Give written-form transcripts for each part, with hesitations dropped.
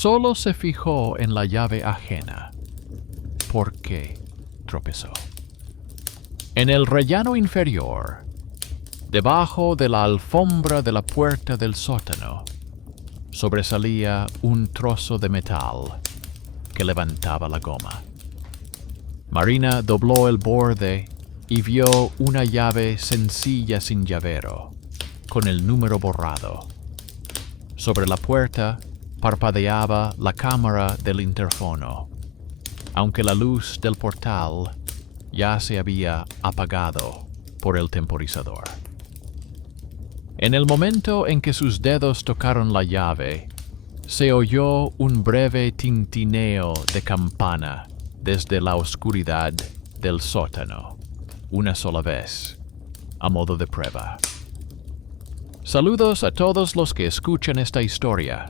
Solo se fijó en la llave ajena, porque tropezó. En el rellano inferior, debajo de la alfombra de la puerta del sótano, sobresalía un trozo de metal que levantaba la goma. Marina dobló el borde y vio una llave sencilla sin llavero, con el número borrado. Sobre la puerta parpadeaba la cámara del interfono, aunque la luz del portal ya se había apagado por el temporizador. En el momento en que sus dedos tocaron la llave, se oyó un breve tintineo de campana desde la oscuridad del sótano, una sola vez, a modo de prueba. Saludos a todos los que escuchan esta historia.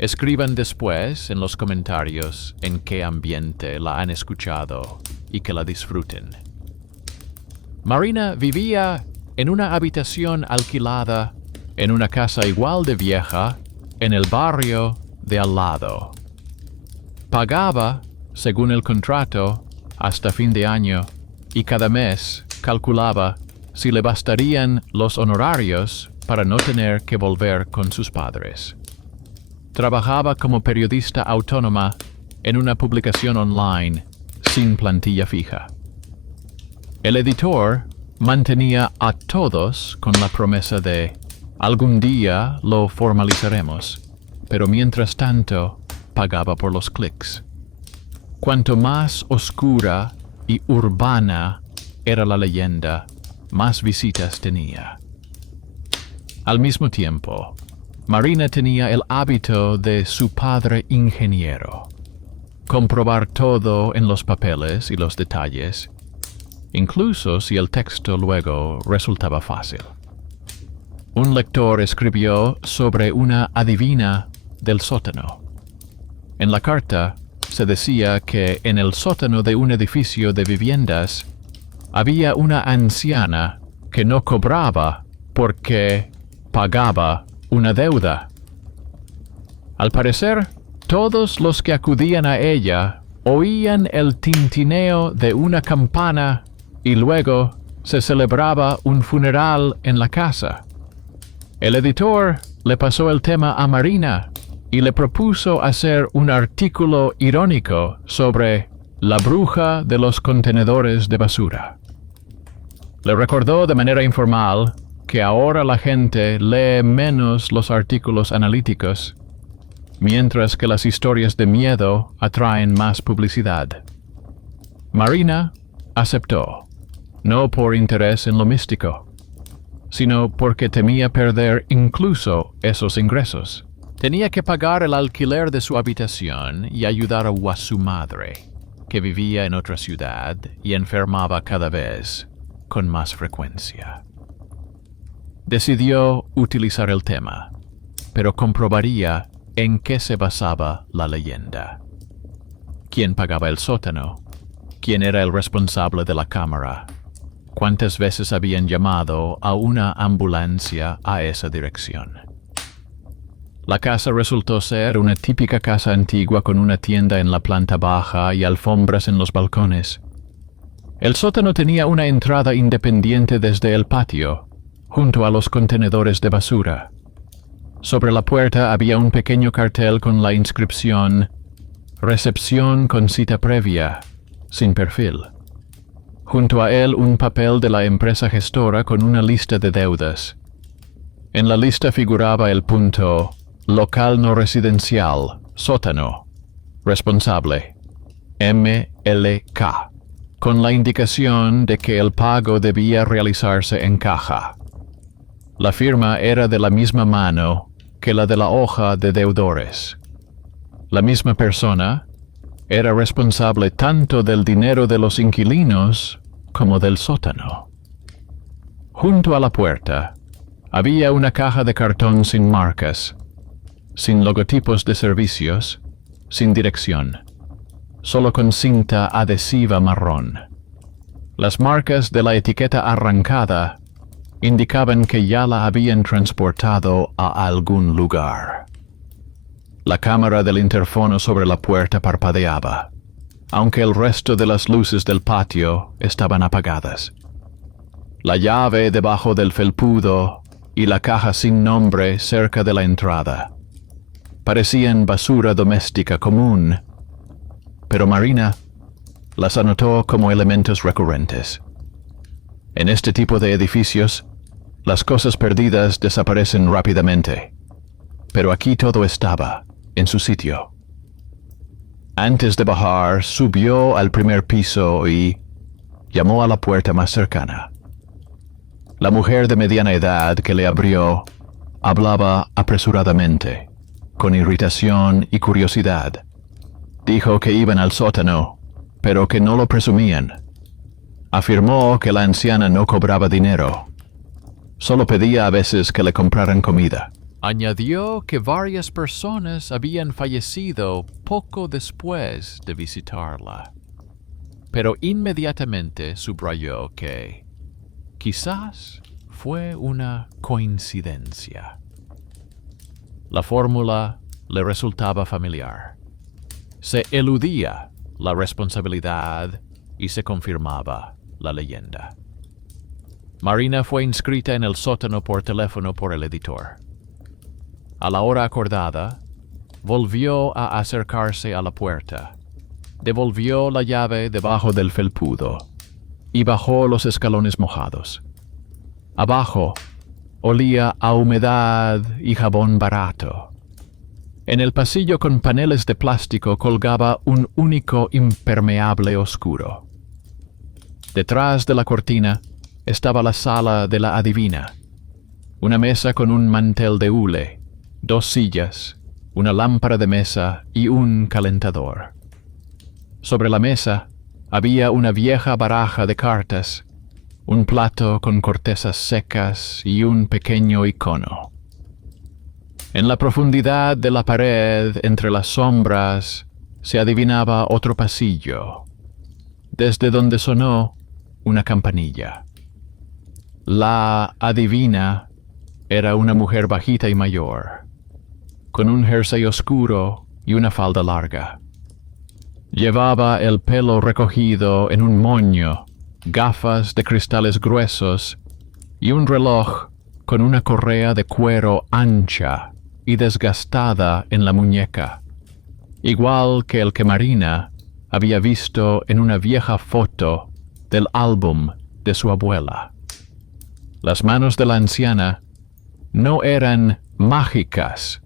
Escriban después en los comentarios en qué ambiente la han escuchado y que la disfruten. Marina vivía en una habitación alquilada en una casa igual de vieja en el barrio de al lado. Pagaba, según el contrato, hasta fin de año y cada mes calculaba si le bastarían los honorarios para no tener que volver con sus padres. Trabajaba como periodista autónoma en una publicación online sin plantilla fija. El editor mantenía a todos con la promesa de algún día lo formalizaremos, pero mientras tanto pagaba por los clics. Cuanto más oscura y urbana era la leyenda, más visitas tenía. Al mismo tiempo, Marina tenía el hábito de su padre ingeniero: comprobar todo en los papeles y los detalles, incluso si el texto luego resultaba fácil. Un lector escribió sobre una adivina del sótano. En la carta se decía que en el sótano de un edificio de viviendas había una anciana que no cobraba porque pagaba una deuda. Al parecer, todos los que acudían a ella oían el tintineo de una campana y luego se celebraba un funeral en la casa. El editor le pasó el tema a Marina y le propuso hacer un artículo irónico sobre la bruja de los contenedores de basura. Le recordó de manera informal que ahora la gente lee menos los artículos analíticos, mientras que las historias de miedo atraen más publicidad. Marina aceptó, no por interés en lo místico, sino porque temía perder incluso esos ingresos. Tenía que pagar el alquiler de su habitación y ayudar a su madre, que vivía en otra ciudad y enfermaba cada vez con más frecuencia. Decidió utilizar el tema, pero comprobaría en qué se basaba la leyenda. ¿Quién pagaba el sótano? ¿Quién era el responsable de la cámara? ¿Cuántas veces habían llamado a una ambulancia a esa dirección? La casa resultó ser una típica casa antigua con una tienda en la planta baja y alfombras en los balcones. El sótano tenía una entrada independiente desde el patio, junto a los contenedores de basura. Sobre la puerta había un pequeño cartel con la inscripción «Recepción con cita previa, sin perfil». Junto a él un papel de la empresa gestora con una lista de deudas. En la lista figuraba el punto «Local no residencial, sótano, responsable, MLK», con la indicación de que el pago debía realizarse en caja. La firma era de la misma mano que la de la hoja de deudores. La misma persona era responsable tanto del dinero de los inquilinos como del sótano. Junto a la puerta había una caja de cartón sin marcas, sin logotipos de servicios, sin dirección, solo con cinta adhesiva marrón. Las marcas de la etiqueta arrancada indicaban que ya la habían transportado a algún lugar. La cámara del interfono sobre la puerta parpadeaba, aunque el resto de las luces del patio estaban apagadas. La llave debajo del felpudo y la caja sin nombre cerca de la entrada parecían basura doméstica común, pero Marina las anotó como elementos recurrentes. En este tipo de edificios, las cosas perdidas desaparecen rápidamente, pero aquí todo estaba en su sitio. Antes de bajar, subió al primer piso y llamó a la puerta más cercana. La mujer de mediana edad que le abrió hablaba apresuradamente, con irritación y curiosidad. Dijo que iban al sótano, pero que no lo presumían. Afirmó que la anciana no cobraba dinero. Solo pedía a veces que le compraran comida. Añadió que varias personas habían fallecido poco después de visitarla, pero inmediatamente subrayó que quizás fue una coincidencia. La fórmula le resultaba familiar. Se eludía la responsabilidad y se confirmaba la leyenda. Marina fue inscrita en el sótano por teléfono por el editor. A la hora acordada, volvió a acercarse a la puerta, devolvió la llave debajo del felpudo y bajó los escalones mojados. Abajo, olía a humedad y jabón barato. En el pasillo con paneles de plástico colgaba un único impermeable oscuro. Detrás de la cortina estaba la sala de la adivina, una mesa con un mantel de hule, 2 sillas, una lámpara de mesa y un calentador. Sobre la mesa había una vieja baraja de cartas, un plato con cortezas secas y un pequeño icono. En la profundidad de la pared, entre las sombras, se adivinaba otro pasillo, desde donde sonó una campanilla. La adivina era una mujer bajita y mayor, con un jersey oscuro y una falda larga. Llevaba el pelo recogido en un moño, gafas de cristales gruesos y un reloj con una correa de cuero ancha y desgastada en la muñeca, igual que el que Marina había visto en una vieja foto del álbum de su abuela. Las manos de la anciana no eran mágicas,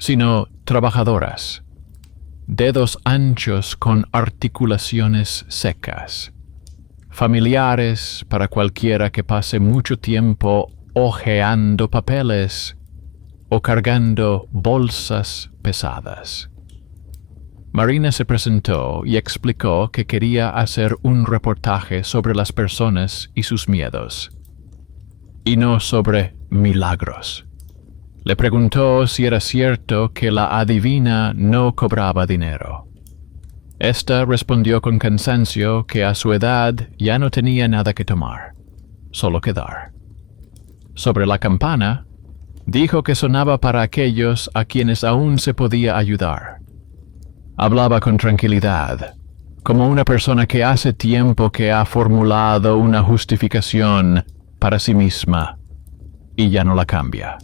sino trabajadoras, dedos anchos con articulaciones secas, familiares para cualquiera que pase mucho tiempo hojeando papeles o cargando bolsas pesadas. Marina se presentó y explicó que quería hacer un reportaje sobre las personas y sus miedos, y no sobre milagros. Le preguntó si era cierto que la adivina no cobraba dinero. Esta respondió con cansancio que a su edad ya no tenía nada que tomar, solo que dar. Sobre la campana, dijo que sonaba para aquellos a quienes aún se podía ayudar. Hablaba con tranquilidad, como una persona que hace tiempo que ha formulado una justificación para sí misma y ya no la cambia.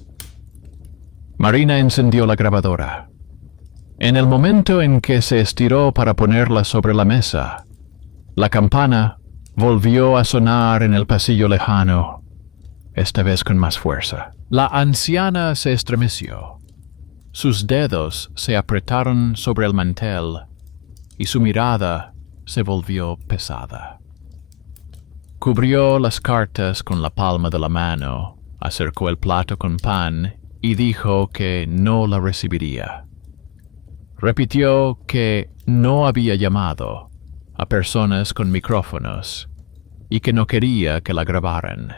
Marina encendió la grabadora. En el momento en que se estiró para ponerla sobre la mesa, la campana volvió a sonar en el pasillo lejano, esta vez con más fuerza. La anciana se estremeció. Sus dedos se apretaron sobre el mantel y su mirada se volvió pesada. Cubrió las cartas con la palma de la mano, acercó el plato con pan y dijo que no la recibiría. Repitió que no había llamado a personas con micrófonos y que no quería que la grabaran.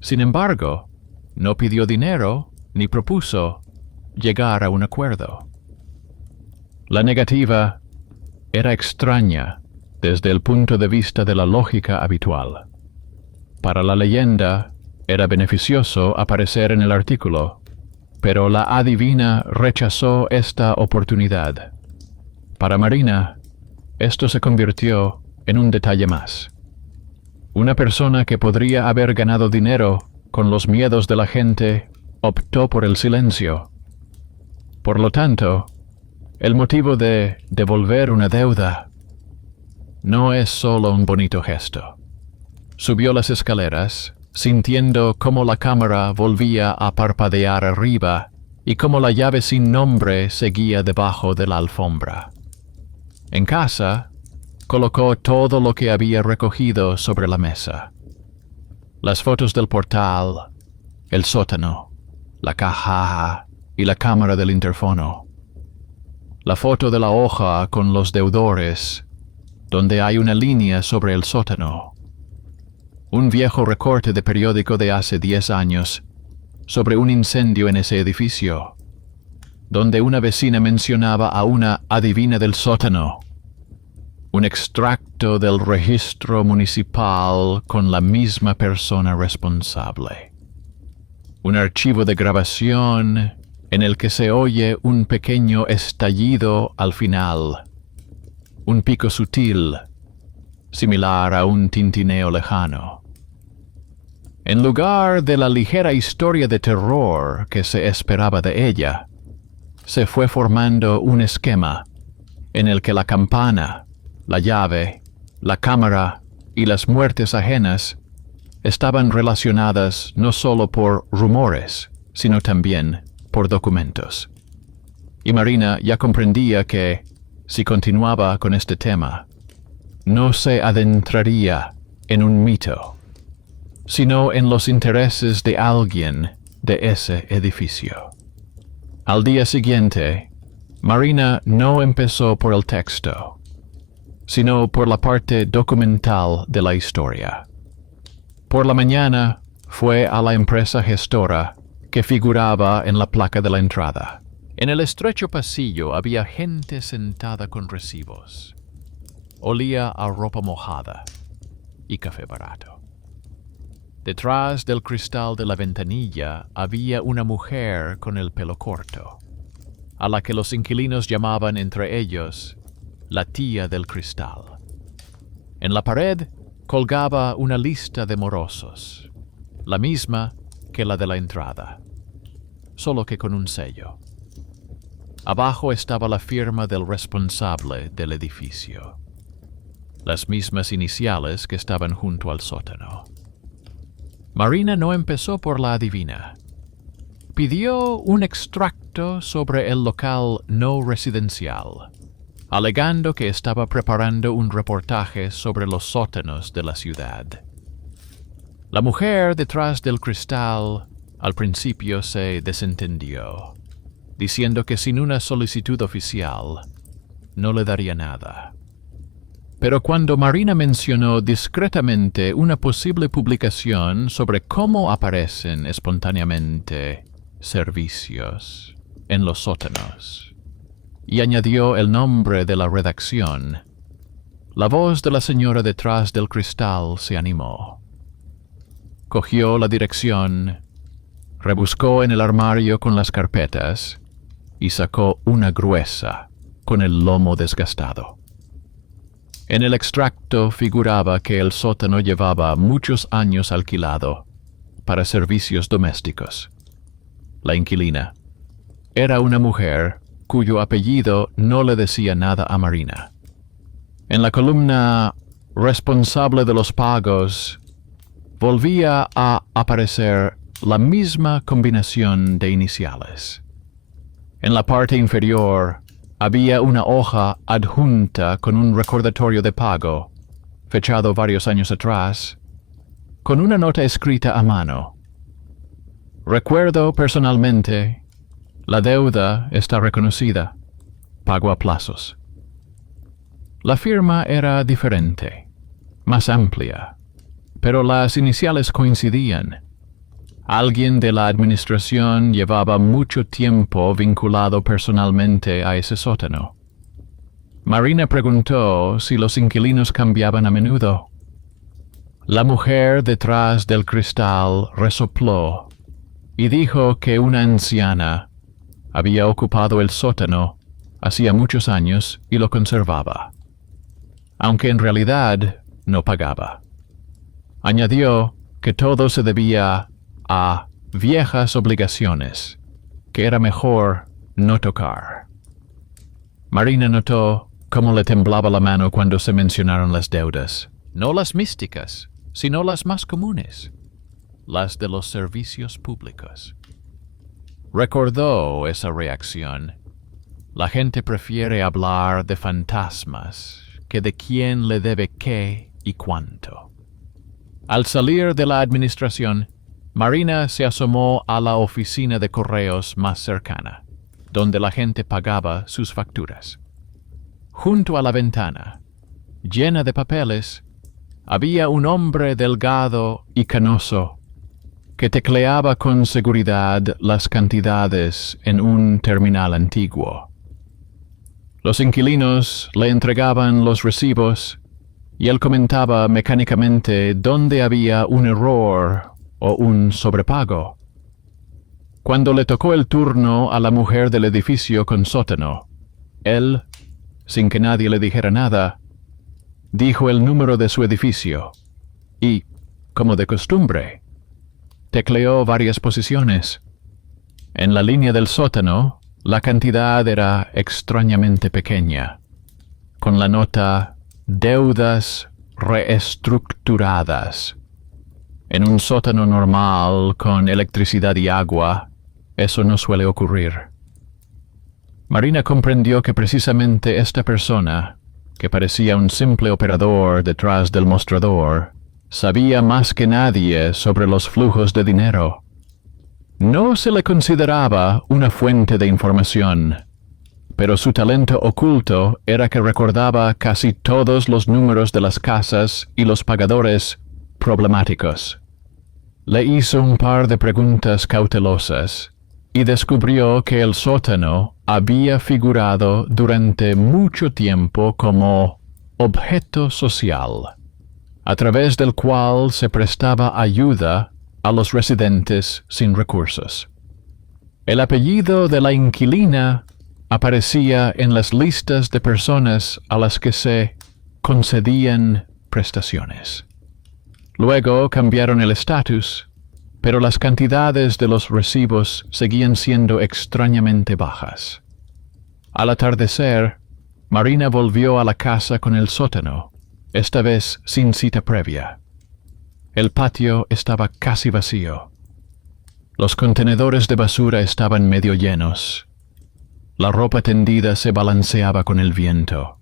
Sin embargo, no pidió dinero ni propuso llegar a un acuerdo. La negativa era extraña desde el punto de vista de la lógica habitual. Para la leyenda, era beneficioso aparecer en el artículo, Pero la adivina rechazó esta oportunidad. Para Marina, esto se convirtió en un detalle más. Una persona que podría haber ganado dinero con los miedos de la gente optó por el silencio. Por lo tanto, el motivo de devolver una deuda no es solo un bonito gesto. Subió las escaleras, sintiendo cómo la cámara volvía a parpadear arriba y cómo la llave sin nombre seguía debajo de la alfombra. En casa, colocó todo lo que había recogido sobre la mesa. Las fotos del portal, el sótano, la caja y la cámara del interfono. La foto de la hoja con los deudores, donde hay una línea sobre el sótano. Un viejo recorte de periódico de hace 10 años sobre un incendio en ese edificio, donde una vecina mencionaba a una adivina del sótano. Un extracto del registro municipal con la misma persona responsable. Un archivo de grabación en el que se oye un pequeño estallido al final. Un pico sutil, similar a un tintineo lejano. En lugar de la ligera historia de terror que se esperaba de ella, se fue formando un esquema en el que la campana, la llave, la cámara y las muertes ajenas estaban relacionadas no solo por rumores, sino también por documentos. Y Marina ya comprendía que, si continuaba con este tema, no se adentraría en un mito, sino en los intereses de alguien de ese edificio. Al día siguiente, Marina no empezó por el texto, sino por la parte documental de la historia. Por la mañana fue a la empresa gestora que figuraba en la placa de la entrada. En el estrecho pasillo había gente sentada con recibos. Olía a ropa mojada y café barato. Detrás del cristal de la ventanilla había una mujer con el pelo corto, a la que los inquilinos llamaban entre ellos la tía del cristal. En la pared colgaba una lista de morosos, la misma que la de la entrada, solo que con un sello. Abajo estaba la firma del responsable del edificio, las mismas iniciales que estaban junto al sótano. Marina no empezó por la adivina. Pidió un extracto sobre el local no residencial, alegando que estaba preparando un reportaje sobre los sótanos de la ciudad. La mujer detrás del cristal al principio se desentendió, diciendo que sin una solicitud oficial no le daría nada. Pero cuando Marina mencionó discretamente una posible publicación sobre cómo aparecen espontáneamente servicios en los sótanos, y añadió el nombre de la redacción, la voz de la señora detrás del cristal se animó. Cogió la dirección, rebuscó en el armario con las carpetas y sacó una gruesa con el lomo desgastado. En el extracto figuraba que el sótano llevaba muchos años alquilado para servicios domésticos. La inquilina era una mujer cuyo apellido no le decía nada a Marina. En la columna responsable de los pagos volvía a aparecer la misma combinación de iniciales. En la parte inferior había una hoja adjunta con un recordatorio de pago, fechado varios años atrás, con una nota escrita a mano. Recuerdo personalmente, la deuda está reconocida, pago a plazos. La firma era diferente, más amplia, pero las iniciales coincidían. Alguien de la administración llevaba mucho tiempo vinculado personalmente a ese sótano. Marina preguntó si los inquilinos cambiaban a menudo. La mujer detrás del cristal resopló y dijo que una anciana había ocupado el sótano hacía muchos años y lo conservaba, aunque en realidad no pagaba. Añadió que todo se debía a viejas obligaciones, que era mejor no tocar. Marina notó cómo le temblaba la mano cuando se mencionaron las deudas, no las místicas, sino las más comunes, las de los servicios públicos. Recordó esa reacción. La gente prefiere hablar de fantasmas que de quién le debe qué y cuánto. Al salir de la administración, Marina se asomó a la oficina de correos más cercana, donde la gente pagaba sus facturas. Junto a la ventana, llena de papeles, había un hombre delgado y canoso que tecleaba con seguridad las cantidades en un terminal antiguo. Los inquilinos le entregaban los recibos y él comentaba mecánicamente dónde había un error o un sobrepago. Cuando le tocó el turno a la mujer del edificio con sótano, él, sin que nadie le dijera nada, dijo el número de su edificio y, como de costumbre, tecleó varias posiciones. En la línea del sótano, la cantidad era extrañamente pequeña, con la nota deudas reestructuradas. En un sótano normal con electricidad y agua, eso no suele ocurrir. Marina comprendió que precisamente esta persona, que parecía un simple operador detrás del mostrador, sabía más que nadie sobre los flujos de dinero. No se le consideraba una fuente de información, pero su talento oculto era que recordaba casi todos los números de las casas y los pagadores problemáticos. Le hizo un par de preguntas cautelosas y descubrió que el sótano había figurado durante mucho tiempo como objeto social, a través del cual se prestaba ayuda a los residentes sin recursos. El apellido de la inquilina aparecía en las listas de personas a las que se concedían prestaciones. Luego cambiaron el estatus, pero las cantidades de los recibos seguían siendo extrañamente bajas. Al atardecer, Marina volvió a la casa con el sótano, esta vez sin cita previa. El patio estaba casi vacío. Los contenedores de basura estaban medio llenos. La ropa tendida se balanceaba con el viento.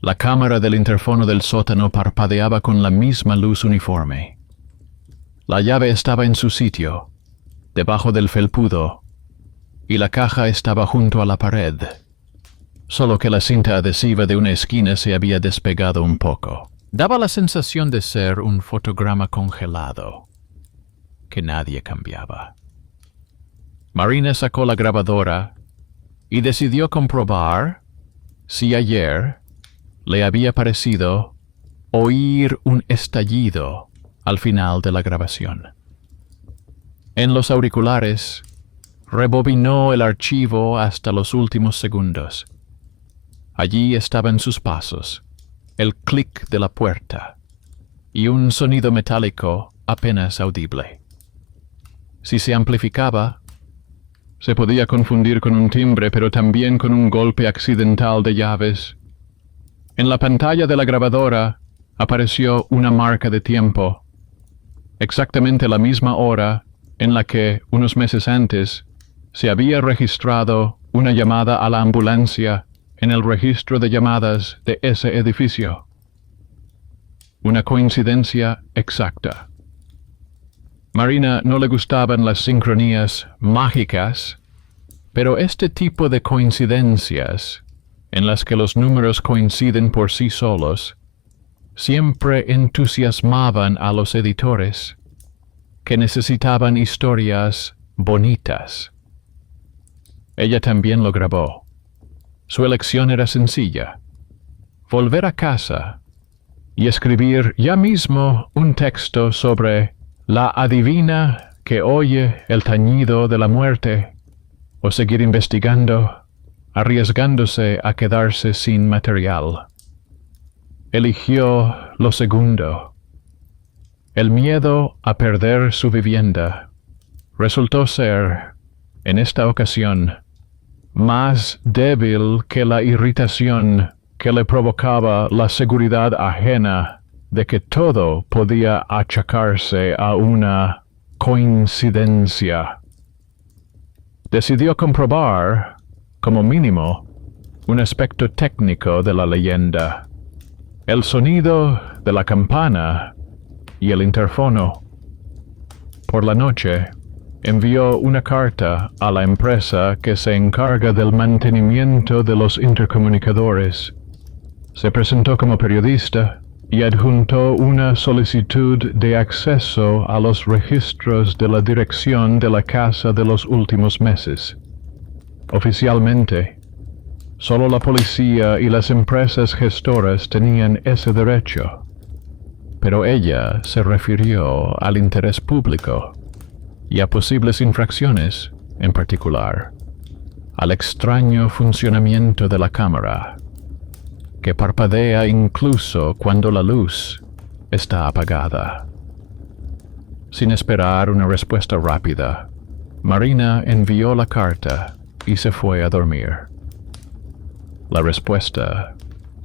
La cámara del interfono del sótano parpadeaba con la misma luz uniforme. La llave estaba en su sitio, debajo del felpudo, y la caja estaba junto a la pared, solo que la cinta adhesiva de una esquina se había despegado un poco. Daba la sensación de ser un fotograma congelado, que nadie cambiaba. Marina sacó la grabadora y decidió comprobar si ayer le había parecido oír un estallido al final de la grabación. En los auriculares, rebobinó el archivo hasta los últimos segundos. Allí estaban sus pasos, el clic de la puerta y un sonido metálico apenas audible. Si se amplificaba, se podía confundir con un timbre, pero también con un golpe accidental de llaves. En la pantalla de la grabadora apareció una marca de tiempo, exactamente la misma hora en la que, unos meses antes, se había registrado una llamada a la ambulancia en el registro de llamadas de ese edificio. Una coincidencia exacta. Marina no le gustaban las sincronías mágicas, pero este tipo de coincidencias, en las que los números coinciden por sí solos, siempre entusiasmaban a los editores, que necesitaban historias bonitas. Ella también lo grabó. Su elección era sencilla: volver a casa y escribir ya mismo un texto sobre la adivina que oye el tañido de la muerte o seguir investigando, arriesgándose a quedarse sin material. Eligió lo segundo. El miedo a perder su vivienda resultó ser, en esta ocasión, más débil que la irritación que le provocaba la seguridad ajena de que todo podía achacarse a una coincidencia. Decidió comprobar, como mínimo, un aspecto técnico de la leyenda: el sonido de la campana y el interfono. Por la noche, envió una carta a la empresa que se encarga del mantenimiento de los intercomunicadores. Se presentó como periodista y adjuntó una solicitud de acceso a los registros de la dirección de la casa de los últimos meses. Oficialmente, solo la policía y las empresas gestoras tenían ese derecho, pero ella se refirió al interés público y a posibles infracciones, en particular, al extraño funcionamiento de la cámara, que parpadea incluso cuando la luz está apagada. Sin esperar una respuesta rápida, Marina envió la carta y se fue a dormir. La respuesta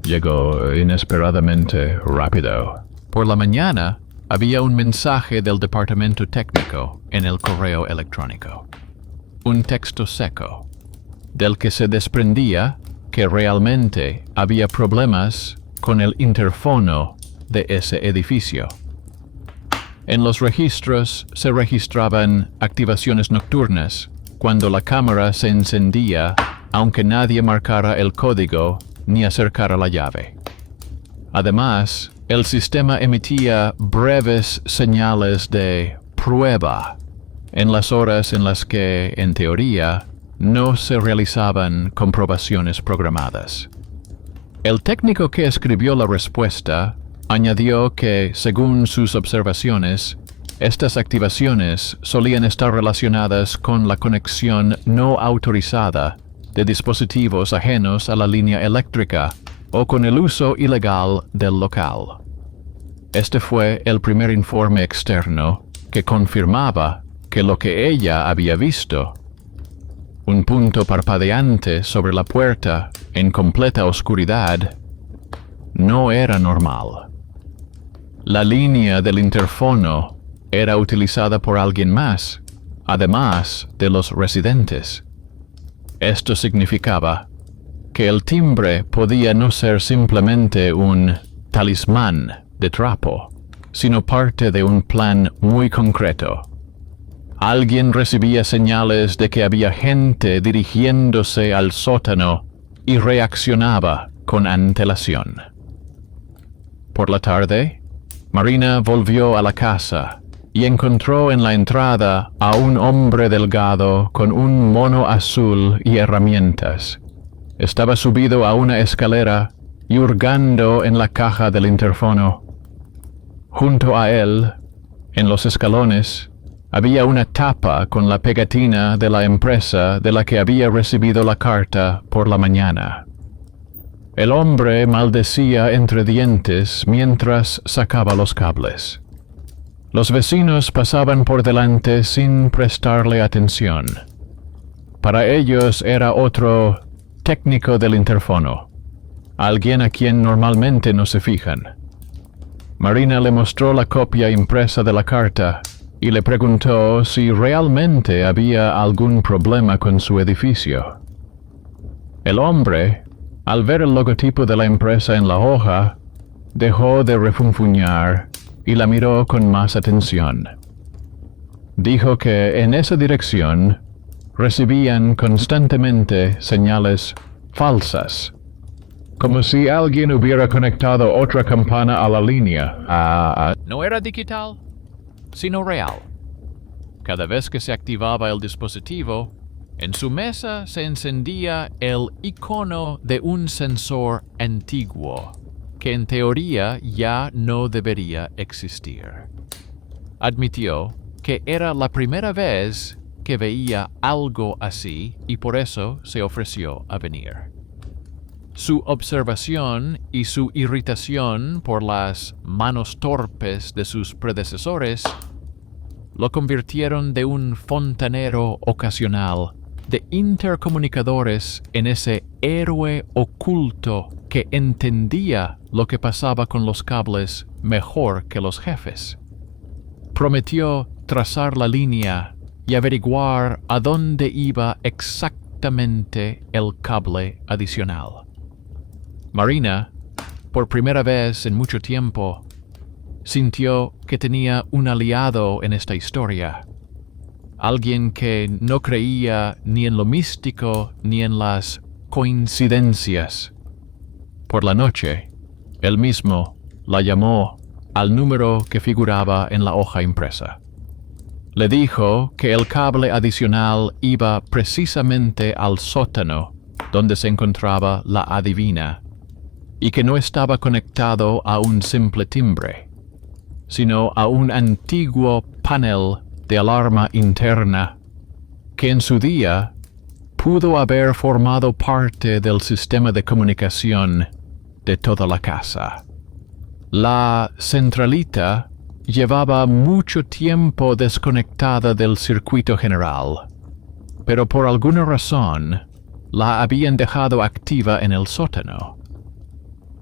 llegó inesperadamente rápido. Por la mañana, había un mensaje del departamento técnico en el correo electrónico. Un texto seco, del que se desprendía que realmente había problemas con el interfono de ese edificio. En los registros se registraban activaciones nocturnas cuando la cámara se encendía, aunque nadie marcara el código ni acercara la llave. Además, el sistema emitía breves señales de prueba en las horas en las que, en teoría, no se realizaban comprobaciones programadas. El técnico que escribió la respuesta añadió que, según sus observaciones, estas activaciones solían estar relacionadas con la conexión no autorizada de dispositivos ajenos a la línea eléctrica o con el uso ilegal del local. Este fue el primer informe externo que confirmaba que lo que ella había visto, un punto parpadeante sobre la puerta en completa oscuridad, no era normal. La línea del interfono era utilizada por alguien más, además de los residentes. Esto significaba que el timbre podía no ser simplemente un talismán de trapo, sino parte de un plan muy concreto. Alguien recibía señales de que había gente dirigiéndose al sótano y reaccionaba con antelación. Por la tarde, Marina volvió a la casa y encontró en la entrada a un hombre delgado con un mono azul y herramientas. Estaba subido a una escalera y hurgando en la caja del interfono. Junto a él, en los escalones, había una tapa con la pegatina de la empresa de la que había recibido la carta por la mañana. El hombre maldecía entre dientes mientras sacaba los cables. Los vecinos pasaban por delante sin prestarle atención. Para ellos era otro técnico del interfono, alguien a quien normalmente no se fijan. Marina le mostró la copia impresa de la carta y le preguntó si realmente había algún problema con su edificio. El hombre, al ver el logotipo de la empresa en la hoja, dejó de refunfuñar y la miró con más atención. Dijo que en esa dirección recibían constantemente señales falsas, como si alguien hubiera conectado otra campana a la línea. No era digital, sino real. Cada vez que se activaba el dispositivo, en su mesa se encendía el icono de un sensor antiguo, que en teoría ya no debería existir. Admitió que era la primera vez que veía algo así y por eso se ofreció a venir. Su observación y su irritación por las manos torpes de sus predecesores lo convirtieron de un fontanero ocasional de intercomunicadores en ese héroe oculto que entendía lo que pasaba con los cables mejor que los jefes. Prometió trazar la línea y averiguar a dónde iba exactamente el cable adicional. Marina, por primera vez en mucho tiempo, sintió que tenía un aliado en esta historia. Alguien que no creía ni en lo místico ni en las coincidencias. Por la noche, él mismo la llamó al número que figuraba en la hoja impresa. Le dijo que el cable adicional iba precisamente al sótano donde se encontraba la adivina y que no estaba conectado a un simple timbre, sino a un antiguo panel de alarma interna que en su día pudo haber formado parte del sistema de comunicación de toda la casa. La centralita llevaba mucho tiempo desconectada del circuito general, pero por alguna razón la habían dejado activa en el sótano.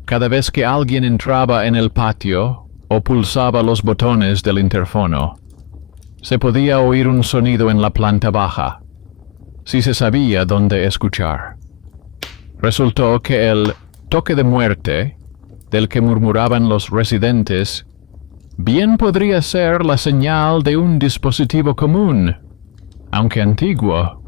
Cada vez que alguien entraba en el patio o pulsaba los botones del interfono, se podía oír un sonido en la planta baja, si se sabía dónde escuchar. Resultó que el toque de muerte, del que murmuraban los residentes, bien podría ser la señal de un dispositivo común, aunque antiguo,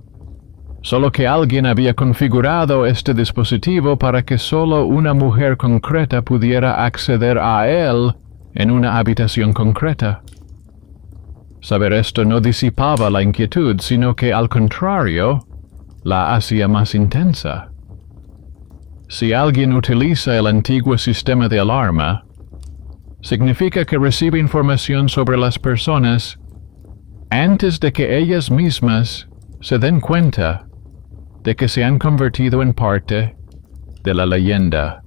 solo que alguien había configurado este dispositivo para que solo una mujer concreta pudiera acceder a él en una habitación concreta. Saber esto no disipaba la inquietud, sino que al contrario, la hacía más intensa. Si alguien utiliza el antiguo sistema de alarma, significa que recibe información sobre las personas antes de que ellas mismas se den cuenta de que se han convertido en parte de la leyenda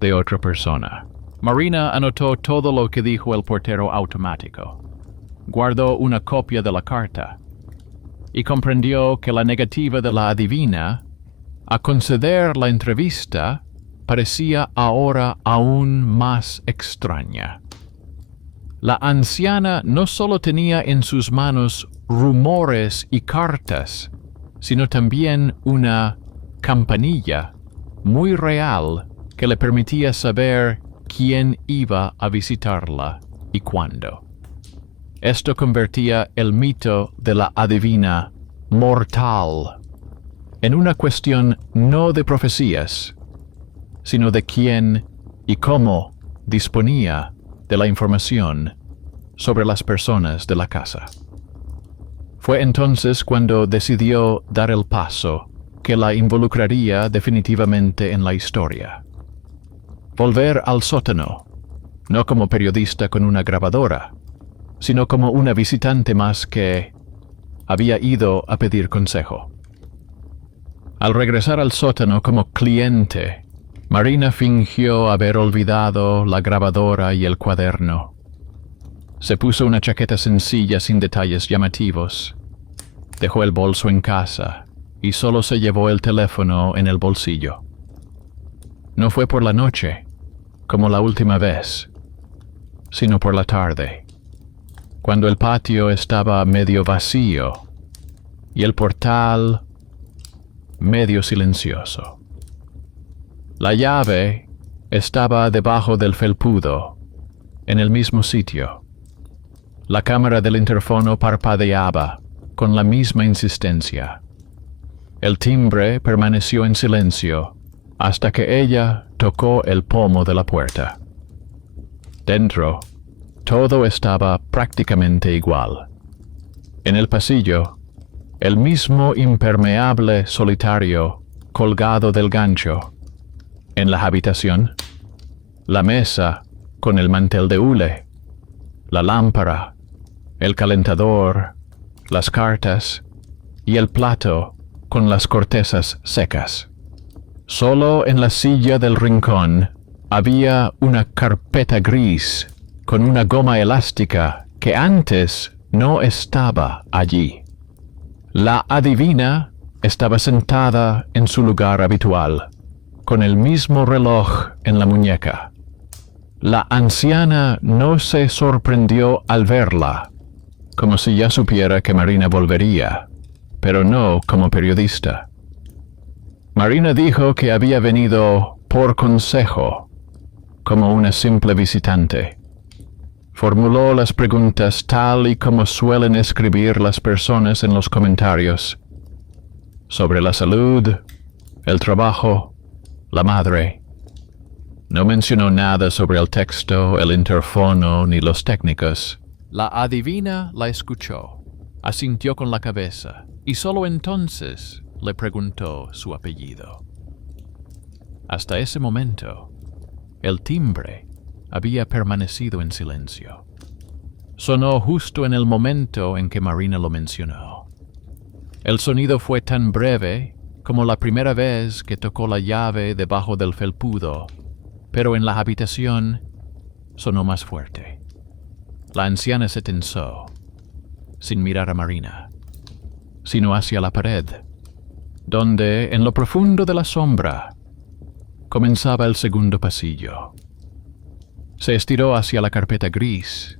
de otra persona. Marina anotó todo lo que dijo el portero automático. Guardó una copia de la carta y comprendió que la negativa de la adivina a conceder la entrevista parecía ahora aún más extraña. La anciana no solo tenía en sus manos rumores y cartas, sino también una campanilla muy real que le permitía saber quién iba a visitarla y cuándo. Esto convertía el mito de la adivina mortal en una cuestión no de profecías, sino de quién y cómo disponía de la información sobre las personas de la casa. Fue entonces cuando decidió dar el paso que la involucraría definitivamente en la historia. Volver al sótano, no como periodista con una grabadora, sino como una visitante más que había ido a pedir consejo. Al regresar al sótano como cliente, Marina fingió haber olvidado la grabadora y el cuaderno. Se puso una chaqueta sencilla sin detalles llamativos. Dejó el bolso en casa y solo se llevó el teléfono en el bolsillo. No fue por la noche, como la última vez, sino por la tarde, cuando el patio estaba medio vacío y el portal medio silencioso. La llave estaba debajo del felpudo, en el mismo sitio. La cámara del interfono parpadeaba con la misma insistencia. El timbre permaneció en silencio hasta que ella tocó el pomo de la puerta. Dentro, todo estaba prácticamente igual. En el pasillo, el mismo impermeable solitario colgado del gancho. En la habitación, la mesa con el mantel de hule, la lámpara, el calentador, las cartas y el plato con las cortezas secas. Solo en la silla del rincón había una carpeta gris con una goma elástica que antes no estaba allí. La adivina estaba sentada en su lugar habitual, con el mismo reloj en la muñeca. La anciana no se sorprendió al verla, como si ya supiera que Marina volvería, pero no como periodista. Marina dijo que había venido por consejo, como una simple visitante. Formuló las preguntas tal y como suelen escribir las personas en los comentarios, sobre la salud, el trabajo, la madre. No mencionó nada sobre el texto, el interfono ni los técnicos. La adivina la escuchó, asintió con la cabeza, y solo entonces le preguntó su apellido. Hasta ese momento, el timbre había permanecido en silencio. Sonó justo en el momento en que Marina lo mencionó. El sonido fue tan breve como la primera vez que tocó la llave debajo del felpudo, pero en la habitación sonó más fuerte. La anciana se tensó, sin mirar a Marina, sino hacia la pared, donde, en lo profundo de la sombra, comenzaba el segundo pasillo. Se estiró hacia la carpeta gris,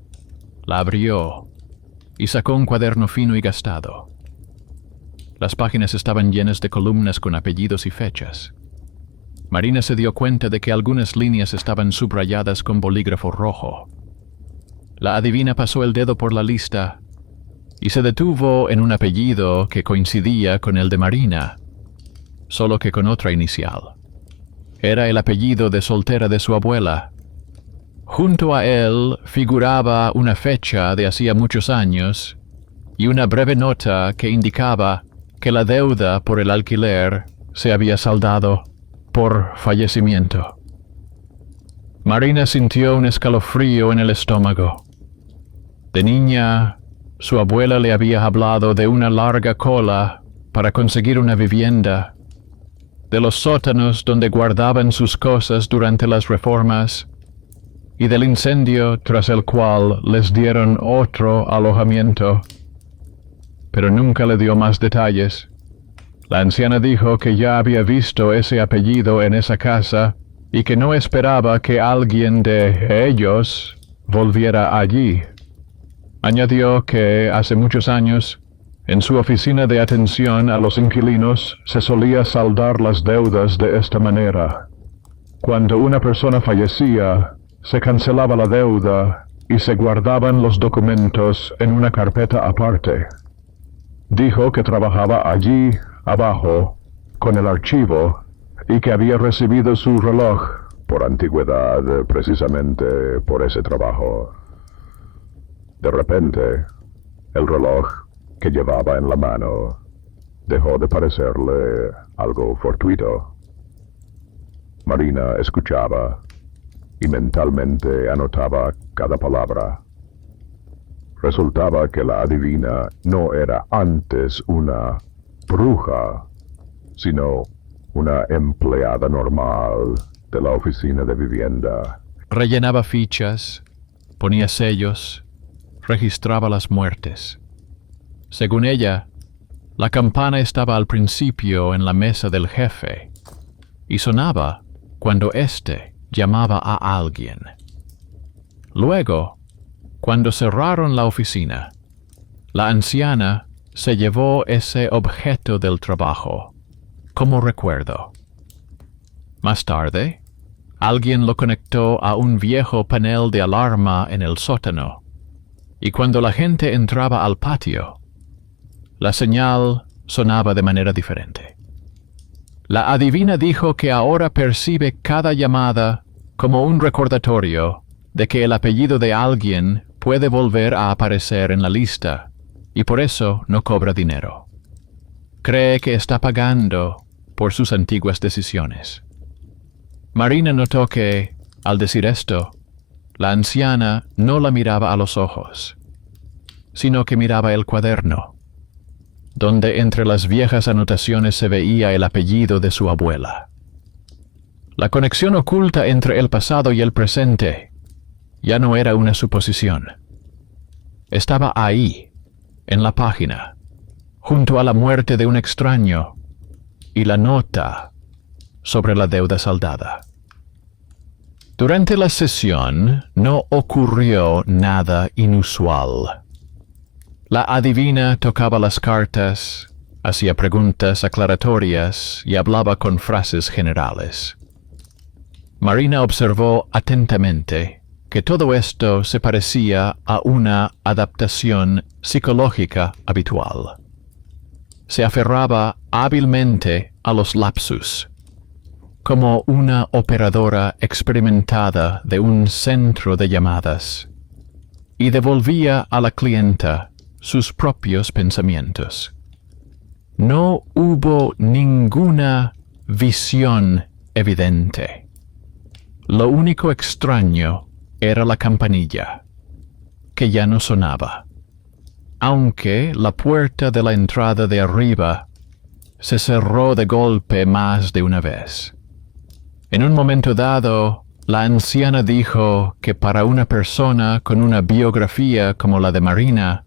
la abrió y sacó un cuaderno fino y gastado. Las páginas estaban llenas de columnas con apellidos y fechas. Marina se dio cuenta de que algunas líneas estaban subrayadas con bolígrafo rojo. La adivina pasó el dedo por la lista y se detuvo en un apellido que coincidía con el de Marina, solo que con otra inicial. Era el apellido de soltera de su abuela. Junto a él figuraba una fecha de hacía muchos años y una breve nota que indicaba que la deuda por el alquiler se había saldado por fallecimiento. Marina sintió un escalofrío en el estómago. De niña, su abuela le había hablado de una larga cola para conseguir una vivienda, de los sótanos donde guardaban sus cosas durante las reformas, y del incendio tras el cual les dieron otro alojamiento. Pero nunca le dio más detalles. La anciana dijo que ya había visto ese apellido en esa casa y que no esperaba que alguien de ellos volviera allí. Añadió que hace muchos años, en su oficina de atención a los inquilinos, se solía saldar las deudas de esta manera. Cuando una persona fallecía, se cancelaba la deuda y se guardaban los documentos en una carpeta aparte. Dijo que trabajaba allí, abajo, con el archivo, y que había recibido su reloj por antigüedad precisamente por ese trabajo. De repente, el reloj que llevaba en la mano dejó de parecerle algo fortuito. Marina escuchaba y mentalmente anotaba cada palabra. Resultaba que la adivina no era antes una bruja, sino una empleada normal de la oficina de vivienda. Rellenaba fichas, ponía sellos, registraba las muertes. Según ella, la campana estaba al principio en la mesa del jefe y sonaba cuando éste llamaba a alguien. Luego, cuando cerraron la oficina, la anciana se llevó ese objeto del trabajo como recuerdo. Más tarde, alguien lo conectó a un viejo panel de alarma en el sótano, y cuando la gente entraba al patio, la señal sonaba de manera diferente. La adivina dijo que ahora percibe cada llamada como un recordatorio de que el apellido de alguien puede volver a aparecer en la lista, y por eso no cobra dinero. Cree que está pagando por sus antiguas decisiones. Marina notó que, al decir esto, la anciana no la miraba a los ojos. sino que miraba el cuaderno, donde entre las viejas anotaciones se veía el apellido de su abuela. La conexión oculta entre el pasado y el presente ya no era una suposición. Estaba ahí, en la página, junto a la muerte de un extraño y la nota sobre la deuda saldada. Durante la sesión no ocurrió nada inusual. La adivina tocaba las cartas, hacía preguntas aclaratorias y hablaba con frases generales. Marina observó atentamente que todo esto se parecía a una adaptación psicológica habitual. Se aferraba hábilmente a los lapsus, como una operadora experimentada de un centro de llamadas, y devolvía a la clienta sus propios pensamientos. No hubo ninguna visión evidente. Lo único extraño era la campanilla, que ya no sonaba, aunque la puerta de la entrada de arriba se cerró de golpe más de una vez. En un momento dado, la anciana dijo que para una persona con una biografía como la de Marina,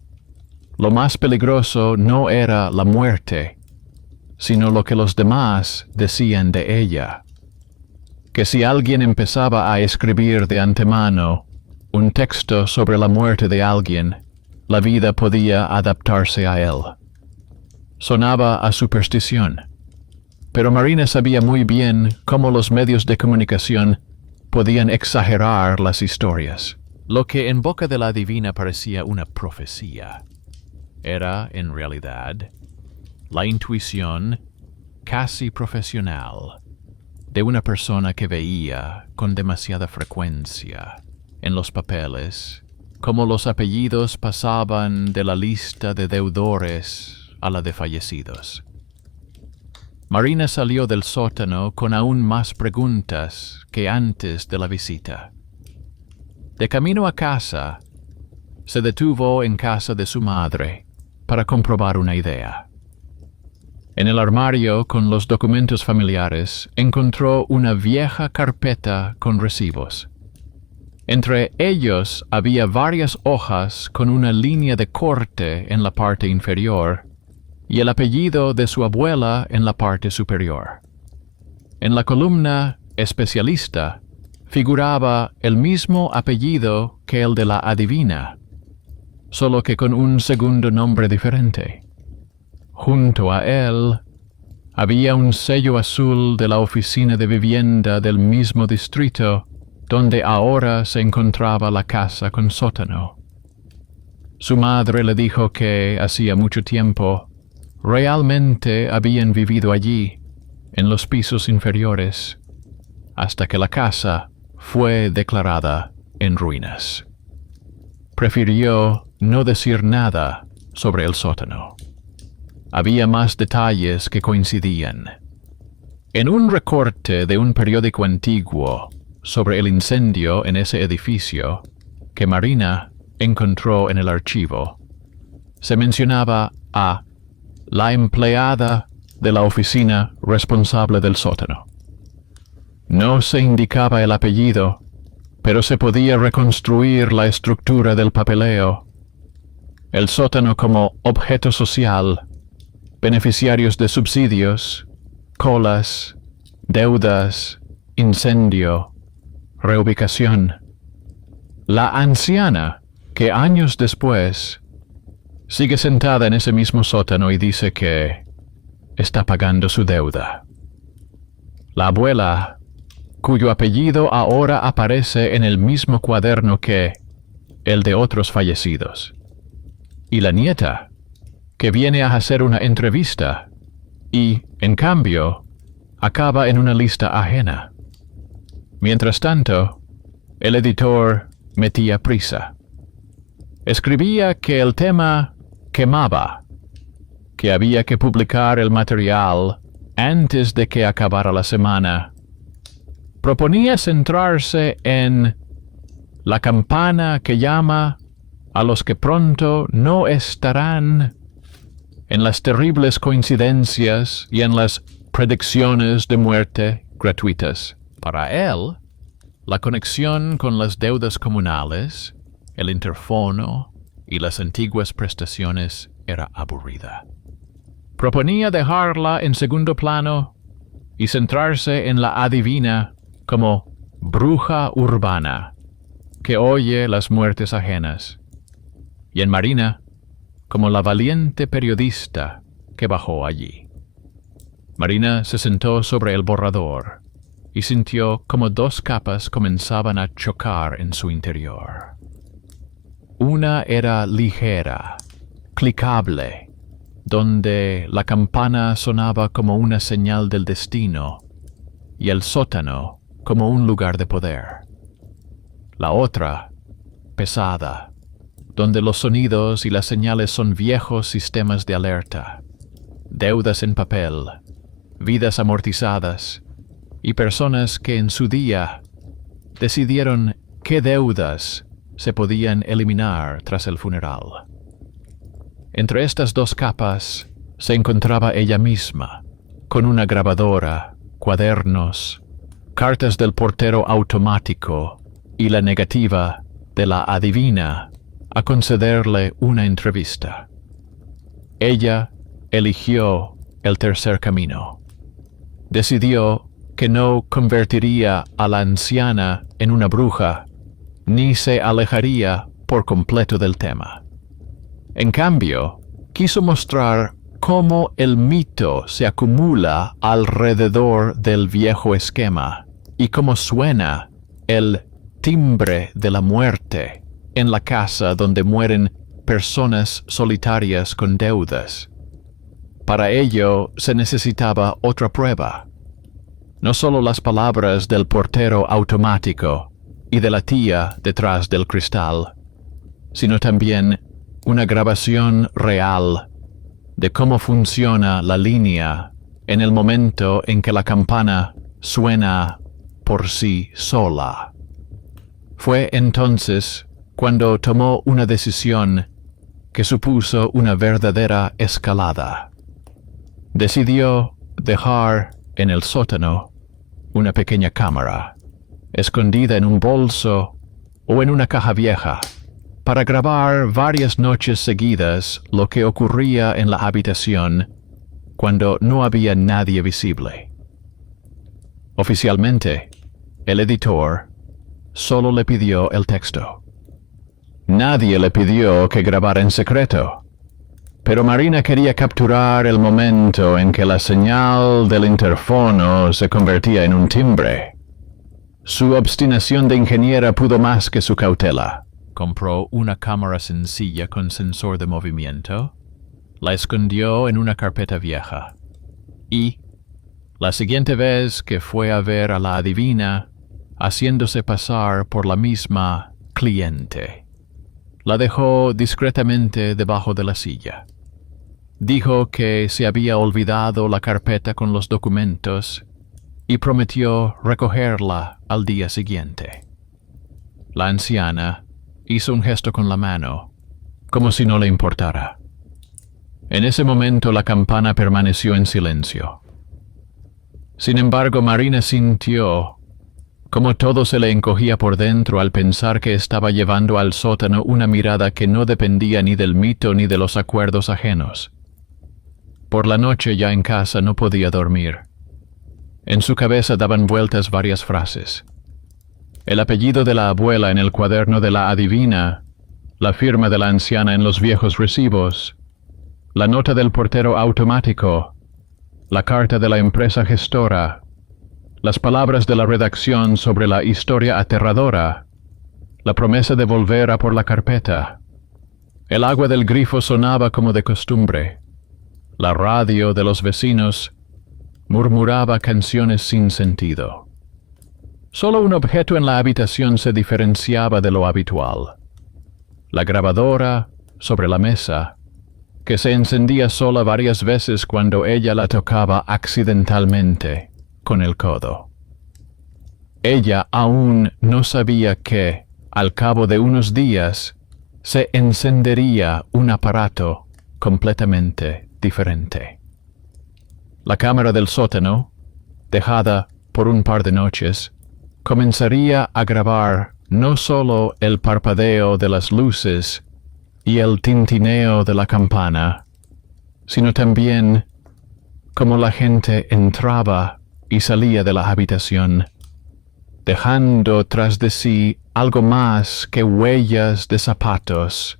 lo más peligroso no era la muerte, sino lo que los demás decían de ella. Que si alguien empezaba a escribir de antemano un texto sobre la muerte de alguien, la vida podía adaptarse a él. Sonaba a superstición, pero Marina sabía muy bien cómo los medios de comunicación podían exagerar las historias. Lo que en boca de la adivina parecía una profecía era, en realidad, la intuición casi profesional de una persona que veía con demasiada frecuencia en los papeles cómo los apellidos pasaban de la lista de deudores a la de fallecidos. Marina salió del sótano con aún más preguntas que antes de la visita. De camino a casa, se detuvo en casa de su madre para comprobar una idea. En el armario con los documentos familiares encontró una vieja carpeta con recibos. Entre ellos había varias hojas con una línea de corte en la parte inferior y el apellido de su abuela en la parte superior. En la columna especialista figuraba el mismo apellido que el de la adivina, solo que con un segundo nombre diferente. Junto a él había un sello azul de la oficina de vivienda del mismo distrito donde ahora se encontraba la casa con sótano. Su madre le dijo que hacía mucho tiempo realmente habían vivido allí, en los pisos inferiores, hasta que la casa fue declarada en ruinas. Prefirió no decir nada sobre el sótano. Había más detalles que coincidían. En un recorte de un periódico antiguo sobre el incendio en ese edificio que Marina encontró en el archivo, se mencionaba a la empleada de la oficina responsable del sótano. No se indicaba el apellido, pero se podía reconstruir la estructura del papeleo. El sótano como objeto social, beneficiarios de subsidios, colas, deudas, incendio, reubicación. La anciana, que años después sigue sentada en ese mismo sótano y dice que está pagando su deuda. La abuela, cuyo apellido ahora aparece en el mismo cuaderno que el de otros fallecidos. Y la nieta, que viene a hacer una entrevista y, en cambio, acaba en una lista ajena. Mientras tanto, el editor metía prisa. Escribía que el tema quemaba, que había que publicar el material antes de que acabara la semana. Proponía centrarse en la campana que llama a los que pronto no estarán, en las terribles coincidencias y en las predicciones de muerte gratuitas. Para él, la conexión con las deudas comunales, el interfono y las antiguas prestaciones era aburrida. Proponía dejarla en segundo plano y centrarse en la adivina como bruja urbana que oye las muertes ajenas, y en Marina como la valiente periodista que bajó allí. Marina se sentó sobre el borrador y sintió como dos capas comenzaban a chocar en su interior. Una era ligera, clicable, donde la campana sonaba como una señal del destino y el sótano como un lugar de poder. La otra, pesada, donde los sonidos y las señales son viejos sistemas de alerta, deudas en papel, vidas amortizadas y personas que en su día decidieron qué deudas se podían eliminar tras el funeral. Entre estas dos capas se encontraba ella misma, con una grabadora, cuadernos, cartas del portero automático y la negativa de la adivina a concederle una entrevista. Ella eligió el tercer camino. Decidió que no convertiría a la anciana en una bruja, ni se alejaría por completo del tema. En cambio, quiso mostrar cómo el mito se acumula alrededor del viejo esquema y cómo suena el timbre de la muerte en la casa donde mueren personas solitarias con deudas. Para ello se necesitaba otra prueba. No solo las palabras del portero automático y de la tía detrás del cristal, sino también una grabación real de cómo funciona la línea en el momento en que la campana suena por sí sola. Fue entonces cuando tomó una decisión que supuso una verdadera escalada. Decidió dejar en el sótano una pequeña cámara, escondida en un bolso o en una caja vieja, para grabar varias noches seguidas lo que ocurría en la habitación cuando no había nadie visible. Oficialmente, el editor solo le pidió el texto. Nadie le pidió que grabara en secreto, pero Marina quería capturar el momento en que la señal del interfono se convertía en un timbre. Su obstinación de ingeniera pudo más que su cautela. Compró una cámara sencilla con sensor de movimiento, la escondió en una carpeta vieja y, la siguiente vez que fue a ver a la adivina, haciéndose pasar por la misma cliente, la dejó discretamente debajo de la silla. Dijo que se había olvidado la carpeta con los documentos y prometió recogerla al día siguiente. La anciana hizo un gesto con la mano, como si no le importara. En ese momento la campana permaneció en silencio. Sin embargo, Marina sintió como todo se le encogía por dentro al pensar que estaba llevando al sótano una mirada que no dependía ni del mito ni de los acuerdos ajenos. Por la noche ya en casa no podía dormir. En su cabeza daban vueltas varias frases. El apellido de la abuela en el cuaderno de la adivina, la firma de la anciana en los viejos recibos, la nota del portero automático, la carta de la empresa gestora, las palabras de la redacción sobre la historia aterradora, la promesa de volver a por la carpeta. El agua del grifo sonaba como de costumbre. La radio de los vecinos murmuraba canciones sin sentido. Solo un objeto en la habitación se diferenciaba de lo habitual. La grabadora sobre la mesa, que se encendía sola varias veces cuando ella la tocaba accidentalmente con el codo. Ella aún no sabía que, al cabo de unos días, se encendería un aparato completamente diferente. La cámara del sótano, dejada por un par de noches, comenzaría a grabar no solo el parpadeo de las luces y el tintineo de la campana, sino también cómo la gente entraba y salía de la habitación, dejando tras de sí algo más que huellas de zapatos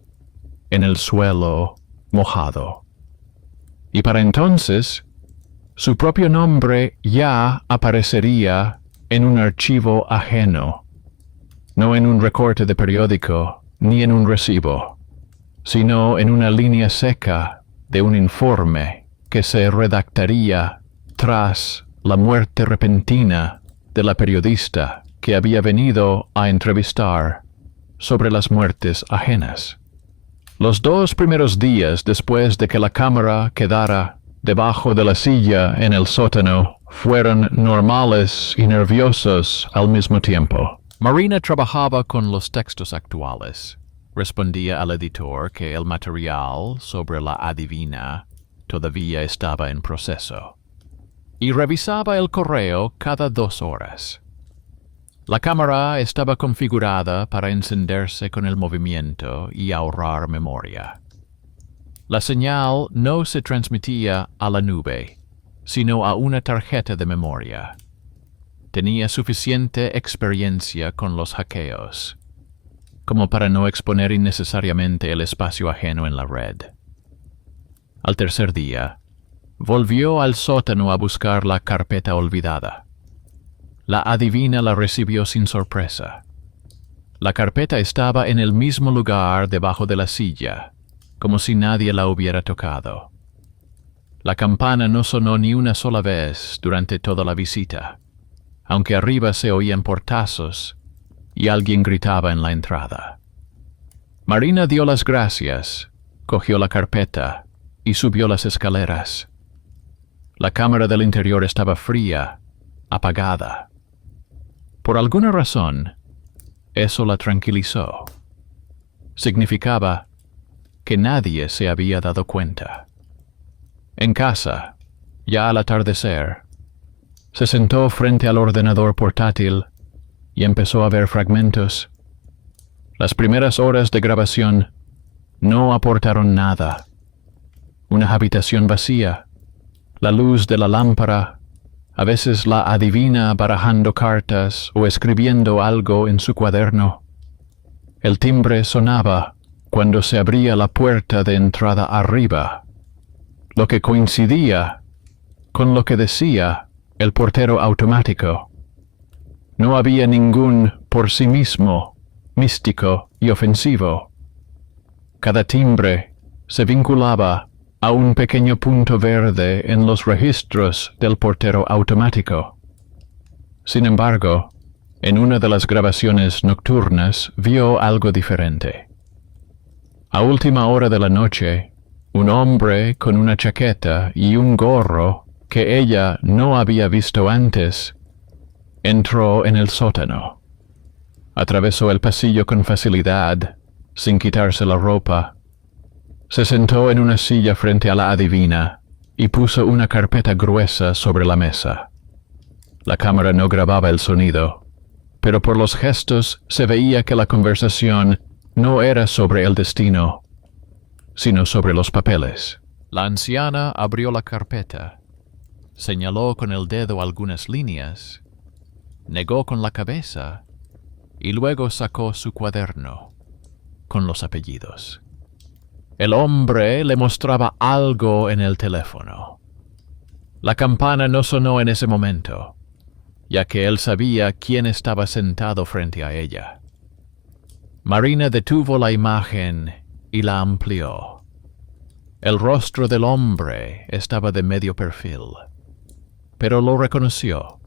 en el suelo mojado. Y para entonces, su propio nombre ya aparecería en un archivo ajeno, no en un recorte de periódico ni en un recibo, sino en una línea seca de un informe que se redactaría tras la muerte repentina de la periodista que había venido a entrevistar sobre las muertes ajenas. Los 2 primeros días después de que la cámara quedara debajo de la silla en el sótano fueron normales y nerviosos al mismo tiempo. Marina trabajaba con los textos actuales. Respondía al editor que el material sobre la adivina todavía estaba en proceso. Y revisaba el correo cada 2 horas. La cámara estaba configurada para encenderse con el movimiento y ahorrar memoria. La señal no se transmitía a la nube, sino a una tarjeta de memoria. Tenía suficiente experiencia con los hackeos, como para no exponer innecesariamente el espacio ajeno en la red. Al tercer día, volvió al sótano a buscar la carpeta olvidada. La adivina la recibió sin sorpresa. La carpeta estaba en el mismo lugar debajo de la silla, como si nadie la hubiera tocado. La campana no sonó ni una sola vez durante toda la visita, aunque arriba se oían portazos y alguien gritaba en la entrada. Marina dio las gracias, cogió la carpeta y subió las escaleras. La cámara del interior estaba fría, apagada. Por alguna razón, eso la tranquilizó. Significaba que nadie se había dado cuenta. En casa, ya al atardecer, se sentó frente al ordenador portátil y empezó a ver fragmentos. Las primeras horas de grabación no aportaron nada. Una habitación vacía, la luz de la lámpara, a veces la adivina barajando cartas o escribiendo algo en su cuaderno. El timbre sonaba cuando se abría la puerta de entrada arriba, lo que coincidía con lo que decía el portero automático. No había ningún por sí mismo, místico y ofensivo. Cada timbre se vinculaba a un pequeño punto verde en los registros del portero automático. Sin embargo, en una de las grabaciones nocturnas vio algo diferente. A última hora de la noche, un hombre con una chaqueta y un gorro que ella no había visto antes, entró en el sótano. Atravesó el pasillo con facilidad, sin quitarse la ropa. Se sentó en una silla frente a la adivina y puso una carpeta gruesa sobre la mesa. La cámara no grababa el sonido, pero por los gestos se veía que la conversación no era sobre el destino, sino sobre los papeles. La anciana abrió la carpeta, señaló con el dedo algunas líneas, negó con la cabeza y luego sacó su cuaderno con los apellidos. El hombre le mostraba algo en el teléfono. La campana no sonó en ese momento, ya que él sabía quién estaba sentado frente a ella. Marina detuvo la imagen y la amplió. El rostro del hombre estaba de medio perfil, pero lo reconoció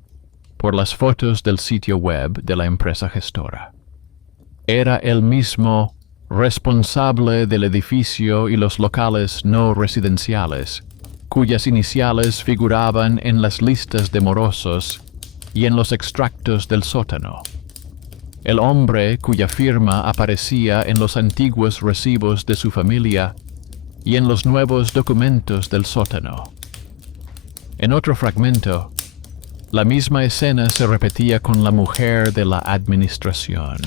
por las fotos del sitio web de la empresa gestora. Era el mismo responsable del edificio y los locales no residenciales, cuyas iniciales figuraban en las listas de morosos y en los extractos del sótano. el hombre cuya firma aparecía en los antiguos recibos de su familia y en los nuevos documentos del sótano. En otro fragmento, la misma escena se repetía con la mujer de la administración,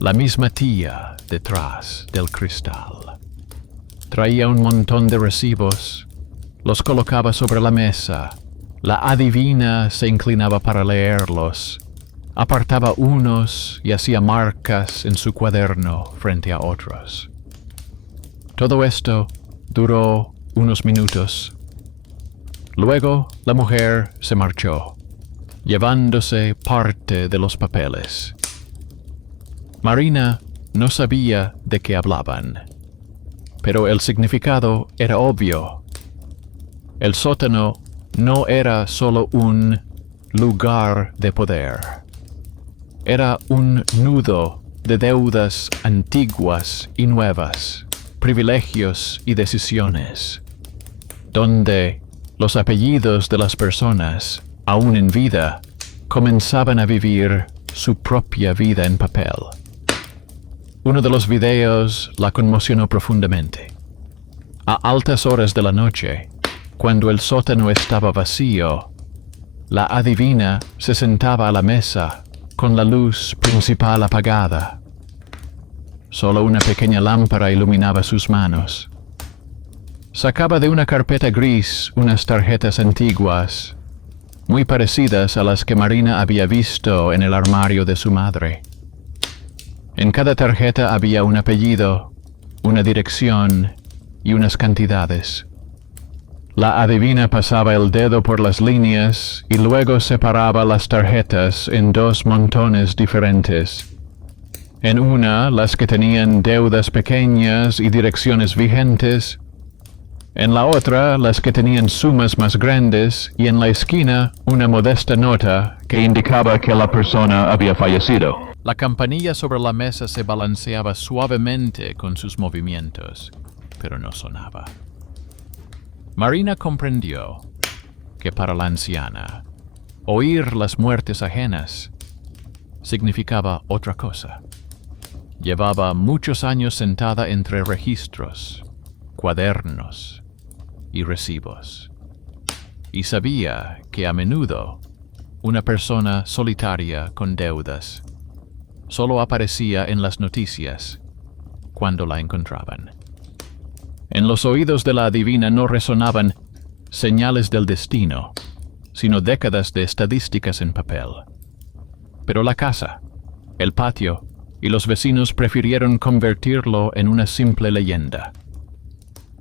la misma tía detrás del cristal. Traía un montón de recibos, los colocaba sobre la mesa, la adivina se inclinaba para leerlos, apartaba unos y hacía marcas en su cuaderno frente a otros. Todo esto duró unos minutos. Luego la mujer se marchó, llevándose parte de los papeles. Marina no sabía de qué hablaban, pero el significado era obvio. El sótano no era solo un lugar de poder. Era un nudo de deudas antiguas y nuevas, privilegios y decisiones, donde los apellidos de las personas, aún en vida, comenzaban a vivir su propia vida en papel. Uno de los videos la conmocionó profundamente. A altas horas de la noche, cuando el sótano estaba vacío, la adivina se sentaba a la mesa con la luz principal apagada. Solo una pequeña lámpara iluminaba sus manos. Sacaba de una carpeta gris unas tarjetas antiguas, muy parecidas a las que Marina había visto en el armario de su madre. En cada tarjeta había un apellido, una dirección y unas cantidades. La adivina pasaba el dedo por las líneas y luego separaba las tarjetas en dos montones diferentes. En una, las que tenían deudas pequeñas y direcciones vigentes. En la otra, las que tenían sumas más grandes, y en la esquina, una modesta nota que indicaba que la persona había fallecido. La campanilla sobre la mesa se balanceaba suavemente con sus movimientos, pero no sonaba. Marina comprendió que para la anciana, oír las muertes ajenas significaba otra cosa. Llevaba muchos años sentada entre registros, cuadernos y recibos, y sabía que a menudo una persona solitaria con deudas solo aparecía en las noticias cuando la encontraban. En los oídos de la adivina no resonaban señales del destino, sino décadas de estadísticas en papel. Pero la casa, el patio y los vecinos prefirieron convertirlo en una simple leyenda.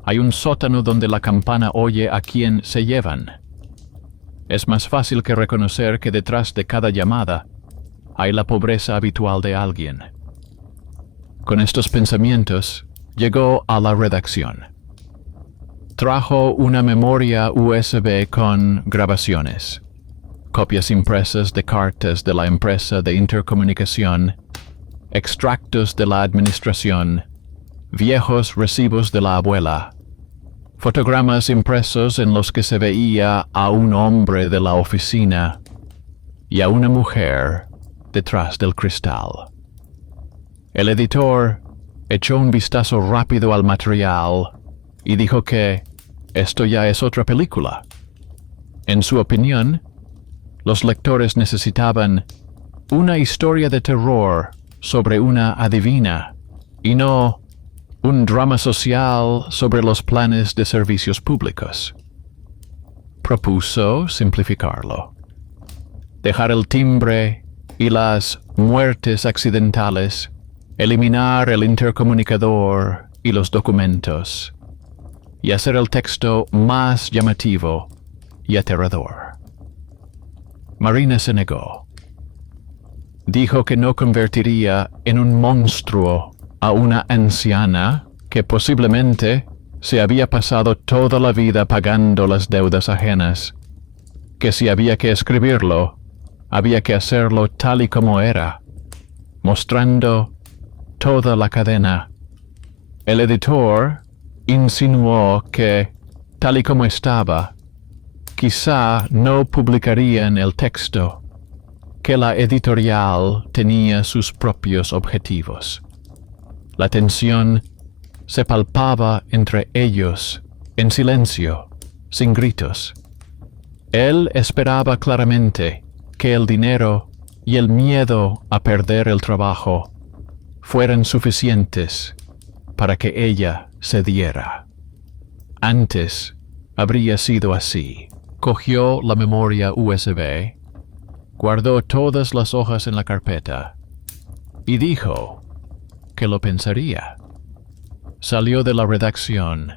Hay un sótano donde la campana oye a quien se llevan. Es más fácil que reconocer que detrás de cada llamada hay la pobreza habitual de alguien. Con estos pensamientos, llegó a la redacción. Trajo una memoria USB con grabaciones, copias impresas de cartas de la empresa de intercomunicación, extractos de la administración, viejos recibos de la abuela, fotogramas impresos en los que se veía a un hombre de la oficina y a una mujer detrás del cristal. El editor echó un vistazo rápido al material y dijo que esto ya es otra película. En su opinión, los lectores necesitaban una historia de terror sobre una adivina y no un drama social sobre los planes de servicios públicos. Propuso simplificarlo. Dejar el timbre y las muertes accidentales, eliminar el intercomunicador y los documentos, y hacer el texto más llamativo y aterrador. Marina se negó. Dijo que no convertiría en un monstruo a una anciana que posiblemente se había pasado toda la vida pagando las deudas ajenas, que si había que escribirlo, había que hacerlo tal y como era, mostrando toda la cadena. El editor insinuó que, tal y como estaba, quizá no publicarían el texto, que la editorial tenía sus propios objetivos. La tensión se palpaba entre ellos, en silencio, sin gritos. Él esperaba claramente que el dinero y el miedo a perder el trabajo fueran suficientes para que ella cediera. Antes habría sido así. Cogió la memoria USB, guardó todas las hojas en la carpeta y dijo que lo pensaría. Salió de la redacción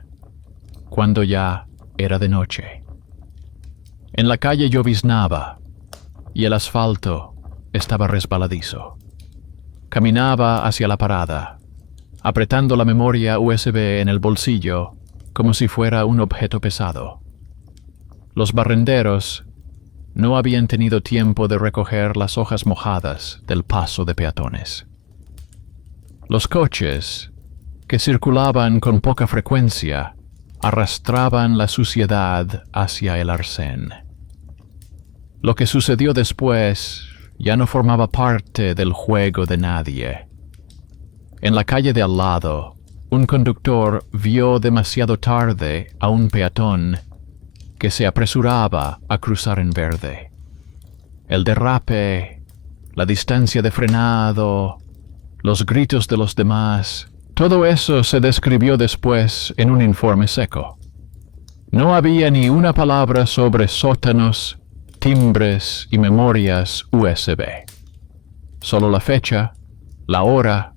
cuando ya era de noche. En la calle lloviznaba y el asfalto estaba resbaladizo. Caminaba hacia la parada, apretando la memoria USB en el bolsillo como si fuera un objeto pesado. Los barrenderos no habían tenido tiempo de recoger las hojas mojadas del paso de peatones. Los coches, que circulaban con poca frecuencia, arrastraban la suciedad hacia el arcén. Lo que sucedió después ya no formaba parte del juego de nadie. En la calle de al lado, un conductor vio demasiado tarde a un peatón que se apresuraba a cruzar en verde. El derrape, la distancia de frenado, los gritos de los demás, todo eso se describió después en un informe seco. No había ni una palabra sobre sótanos, timbres y memorias USB. Solo la fecha, la hora,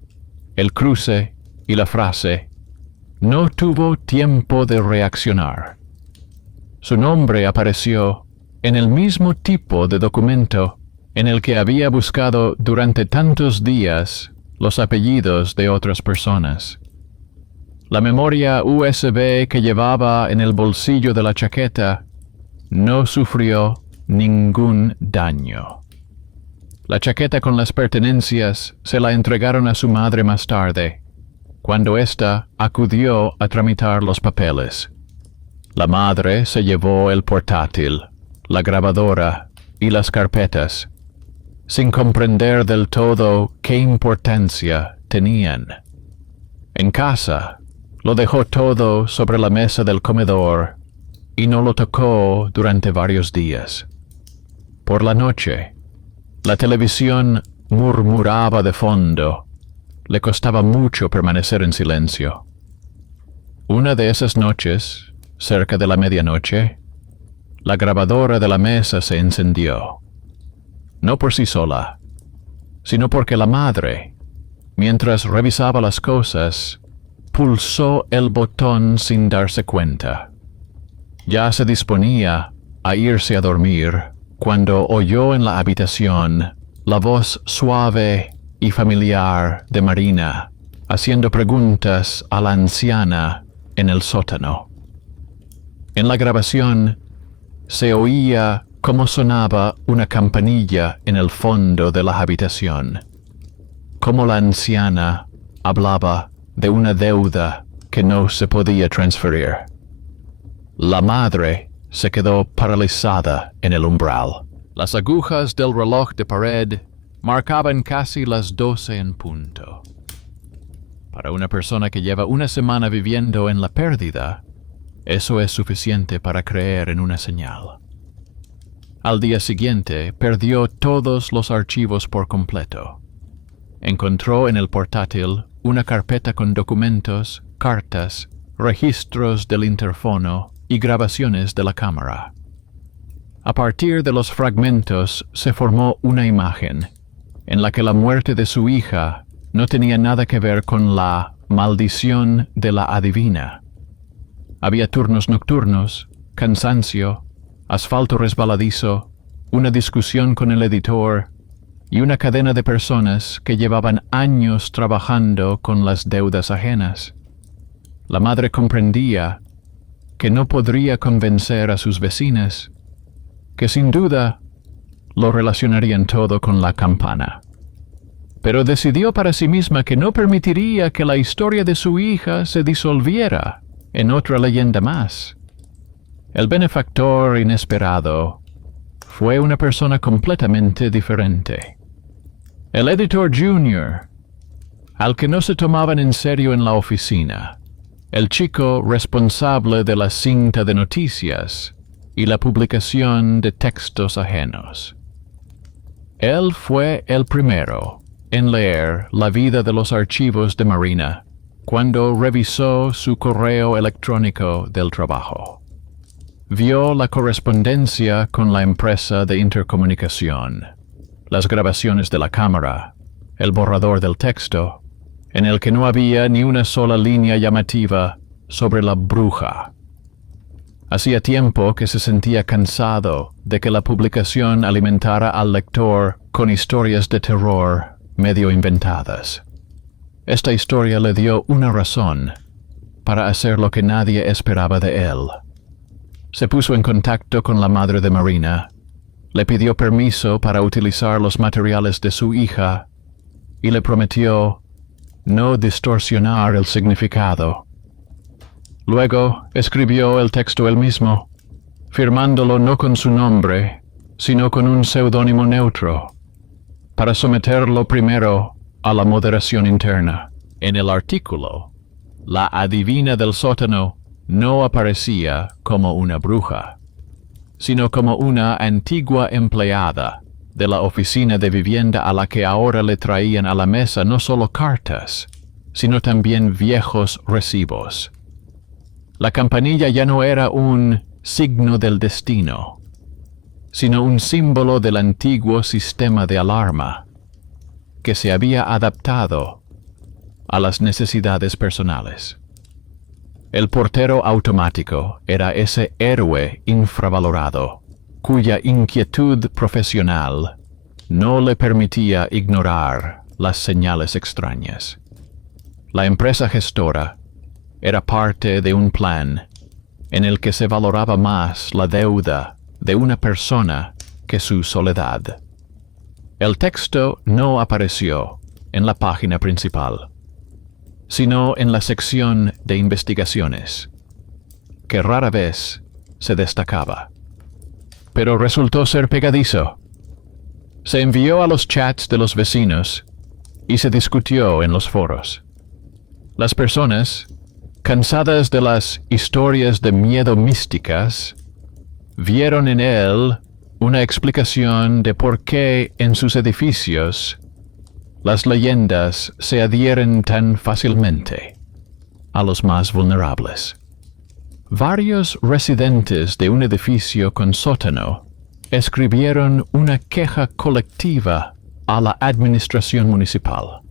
el cruce y la frase: no tuvo tiempo de reaccionar. Su nombre apareció en el mismo tipo de documento en el que había buscado durante tantos días los apellidos de otras personas. La memoria USB que llevaba en el bolsillo de la chaqueta no sufrió ningún daño. La chaqueta con las pertenencias se la entregaron a su madre más tarde, cuando ésta acudió a tramitar los papeles. La madre se llevó el portátil, la grabadora y las carpetas, sin comprender del todo qué importancia tenían. En casa, lo dejó todo sobre la mesa del comedor y no lo tocó durante varios días. Por la noche, la televisión murmuraba de fondo. Le costaba mucho permanecer en silencio. Una de esas noches, cerca de la medianoche, la grabadora de la mesa se encendió. No por sí sola, sino porque la madre, mientras revisaba las cosas, pulsó el botón sin darse cuenta. Ya se disponía a irse a dormir cuando oyó en la habitación la voz suave y familiar de Marina, haciendo preguntas a la anciana en el sótano. En la grabación se oía cómo sonaba una campanilla en el fondo de la habitación, cómo la anciana hablaba de una deuda que no se podía transferir. La madre se quedó paralizada en el umbral. Las agujas del reloj de pared marcaban casi las 12 en punto. Para una persona que lleva una semana viviendo en la pérdida, eso es suficiente para creer en una señal. Al día siguiente, perdió todos los archivos por completo. Encontró en el portátil una carpeta con documentos, cartas, registros del interfono y grabaciones de la cámara. A partir de los fragmentos se formó una imagen en la que la muerte de su hija no tenía nada que ver con la maldición de la adivina. Había turnos nocturnos, cansancio, asfalto resbaladizo, una discusión con el editor y una cadena de personas que llevaban años trabajando con las deudas ajenas. La madre comprendía que no podría convencer a sus vecinas, que sin duda lo relacionarían todo con la campana. Pero decidió para sí misma que no permitiría que la historia de su hija se disolviera en otra leyenda más. El benefactor inesperado fue una persona completamente diferente. El editor junior, al que no se tomaban en serio en la oficina, el chico responsable de la cinta de noticias y la publicación de textos ajenos. Él fue el primero en leer la vida de los archivos de Marina cuando revisó su correo electrónico del trabajo. Vio la correspondencia con la empresa de intercomunicación, las grabaciones de la cámara, el borrador del texto, en el que no había ni una sola línea llamativa sobre la bruja. Hacía tiempo que se sentía cansado de que la publicación alimentara al lector con historias de terror medio inventadas. Esta historia le dio una razón para hacer lo que nadie esperaba de él. Se puso en contacto con la madre de Marina, le pidió permiso para utilizar los materiales de su hija y le prometió no distorsionar el significado. Luego escribió el texto él mismo, firmándolo no con su nombre, sino con un seudónimo neutro, para someterlo primero a la moderación interna. En el artículo, la adivina del sótano no aparecía como una bruja, sino como una antigua empleada de la oficina de vivienda a la que ahora le traían a la mesa no solo cartas, sino también viejos recibos. La campanilla ya no era un signo del destino, sino un símbolo del antiguo sistema de alarma, que se había adaptado a las necesidades personales. El portero automático era ese héroe infravalorado, cuya inquietud profesional no le permitía ignorar las señales extrañas. La empresa gestora era parte de un plan en el que se valoraba más la deuda de una persona que su soledad. El texto no apareció en la página principal, sino en la sección de investigaciones, que rara vez se destacaba. Pero resultó ser pegadizo. Se envió a los chats de los vecinos y se discutió en los foros. Las personas, cansadas de las historias de miedo místicas, vieron en él una explicación de por qué en sus edificios las leyendas se adhieren tan fácilmente a los más vulnerables. Varios residentes de un edificio con sótano escribieron una queja colectiva a la administración municipal,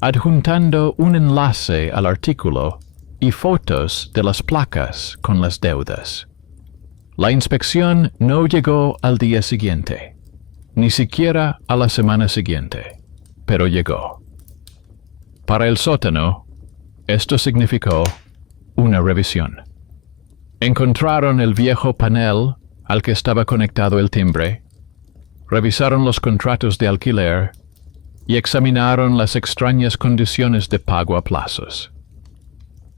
adjuntando un enlace al artículo y fotos de las placas con las deudas. La inspección no llegó al día siguiente, ni siquiera a la semana siguiente, pero llegó. Para el sótano, esto significó una revisión. Encontraron el viejo panel al que estaba conectado el timbre, revisaron los contratos de alquiler y examinaron las extrañas condiciones de pago a plazos.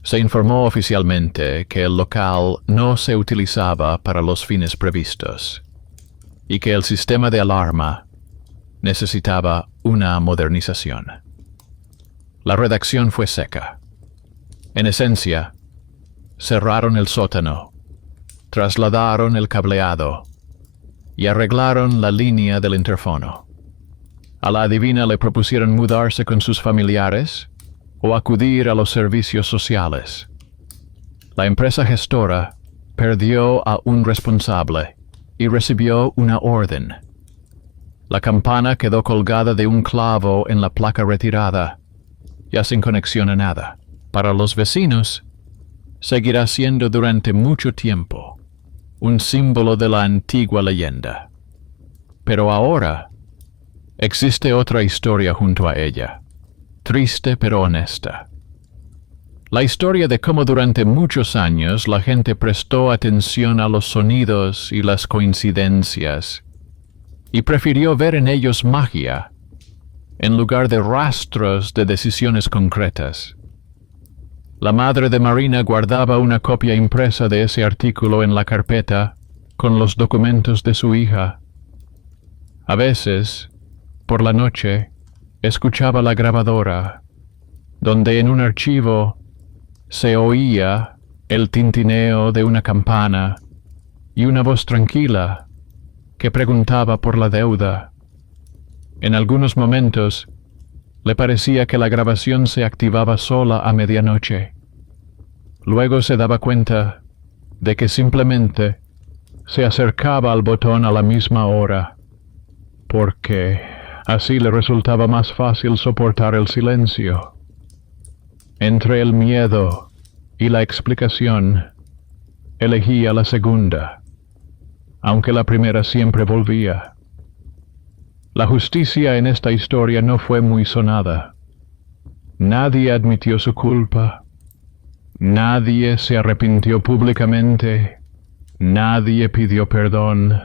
Se informó oficialmente que el local no se utilizaba para los fines previstos y que el sistema de alarma necesitaba una modernización. La redacción fue seca. En esencia, cerraron el sótano, trasladaron el cableado y arreglaron la línea del interfono. A la adivina le propusieron mudarse con sus familiares o acudir a los servicios sociales. La empresa gestora perdió a un responsable y recibió una orden. La campana quedó colgada de un clavo en la placa retirada, ya sin conexión a nada. Para los vecinos, seguirá siendo durante mucho tiempo un símbolo de la antigua leyenda. Pero ahora existe otra historia junto a ella, triste pero honesta. La historia de cómo durante muchos años la gente prestó atención a los sonidos y las coincidencias y prefirió ver en ellos magia en lugar de rastros de decisiones concretas. La madre de Marina guardaba una copia impresa de ese artículo en la carpeta con los documentos de su hija, A veces, por la noche, escuchaba la grabadora, donde en un archivo se oía el tintineo de una campana y una voz tranquila que preguntaba por la deuda. En algunos momentos le parecía que la grabación se activaba sola a medianoche. Luego se daba cuenta de que simplemente se acercaba al botón a la misma hora, porque así le resultaba más fácil soportar el silencio. Entre el miedo y la explicación, elegía la segunda, aunque la primera siempre volvía. La justicia en esta historia no fue muy sonada. Nadie admitió su culpa. Nadie se arrepintió públicamente. Nadie pidió perdón.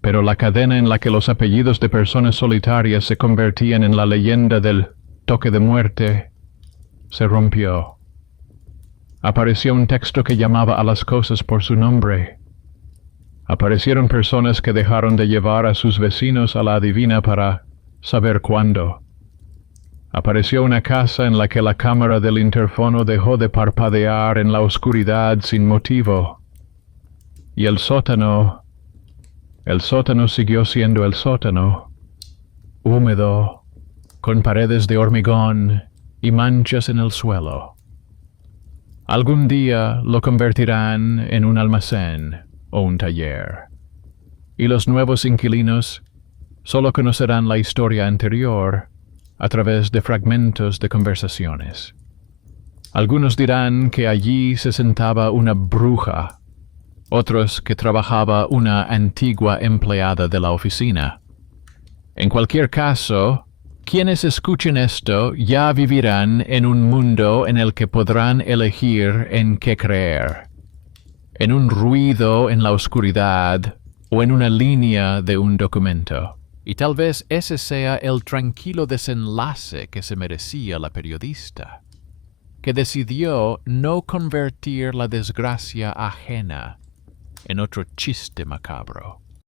Pero la cadena en la que los apellidos de personas solitarias se convertían en la leyenda del toque de muerte se rompió. Apareció un texto que llamaba a las cosas por su nombre. Aparecieron personas que dejaron de llevar a sus vecinos a la adivina para saber cuándo. Apareció una casa en la que la cámara del interfono dejó de parpadear en la oscuridad sin motivo. Y el sótano siguió siendo el sótano, húmedo, con paredes de hormigón y manchas en el suelo. Algún día lo convertirán en un almacén o un taller, y los nuevos inquilinos solo conocerán la historia anterior a través de fragmentos de conversaciones. Algunos dirán que allí se sentaba una bruja, otros que trabajaba una antigua empleada de la oficina. En cualquier caso, quienes escuchen esto ya vivirán en un mundo en el que podrán elegir en qué creer, en un ruido en la oscuridad o en una línea de un documento. Y tal vez ese sea el tranquilo desenlace que se merecía la periodista, que decidió no convertir la desgracia ajena en otro chiste macabro.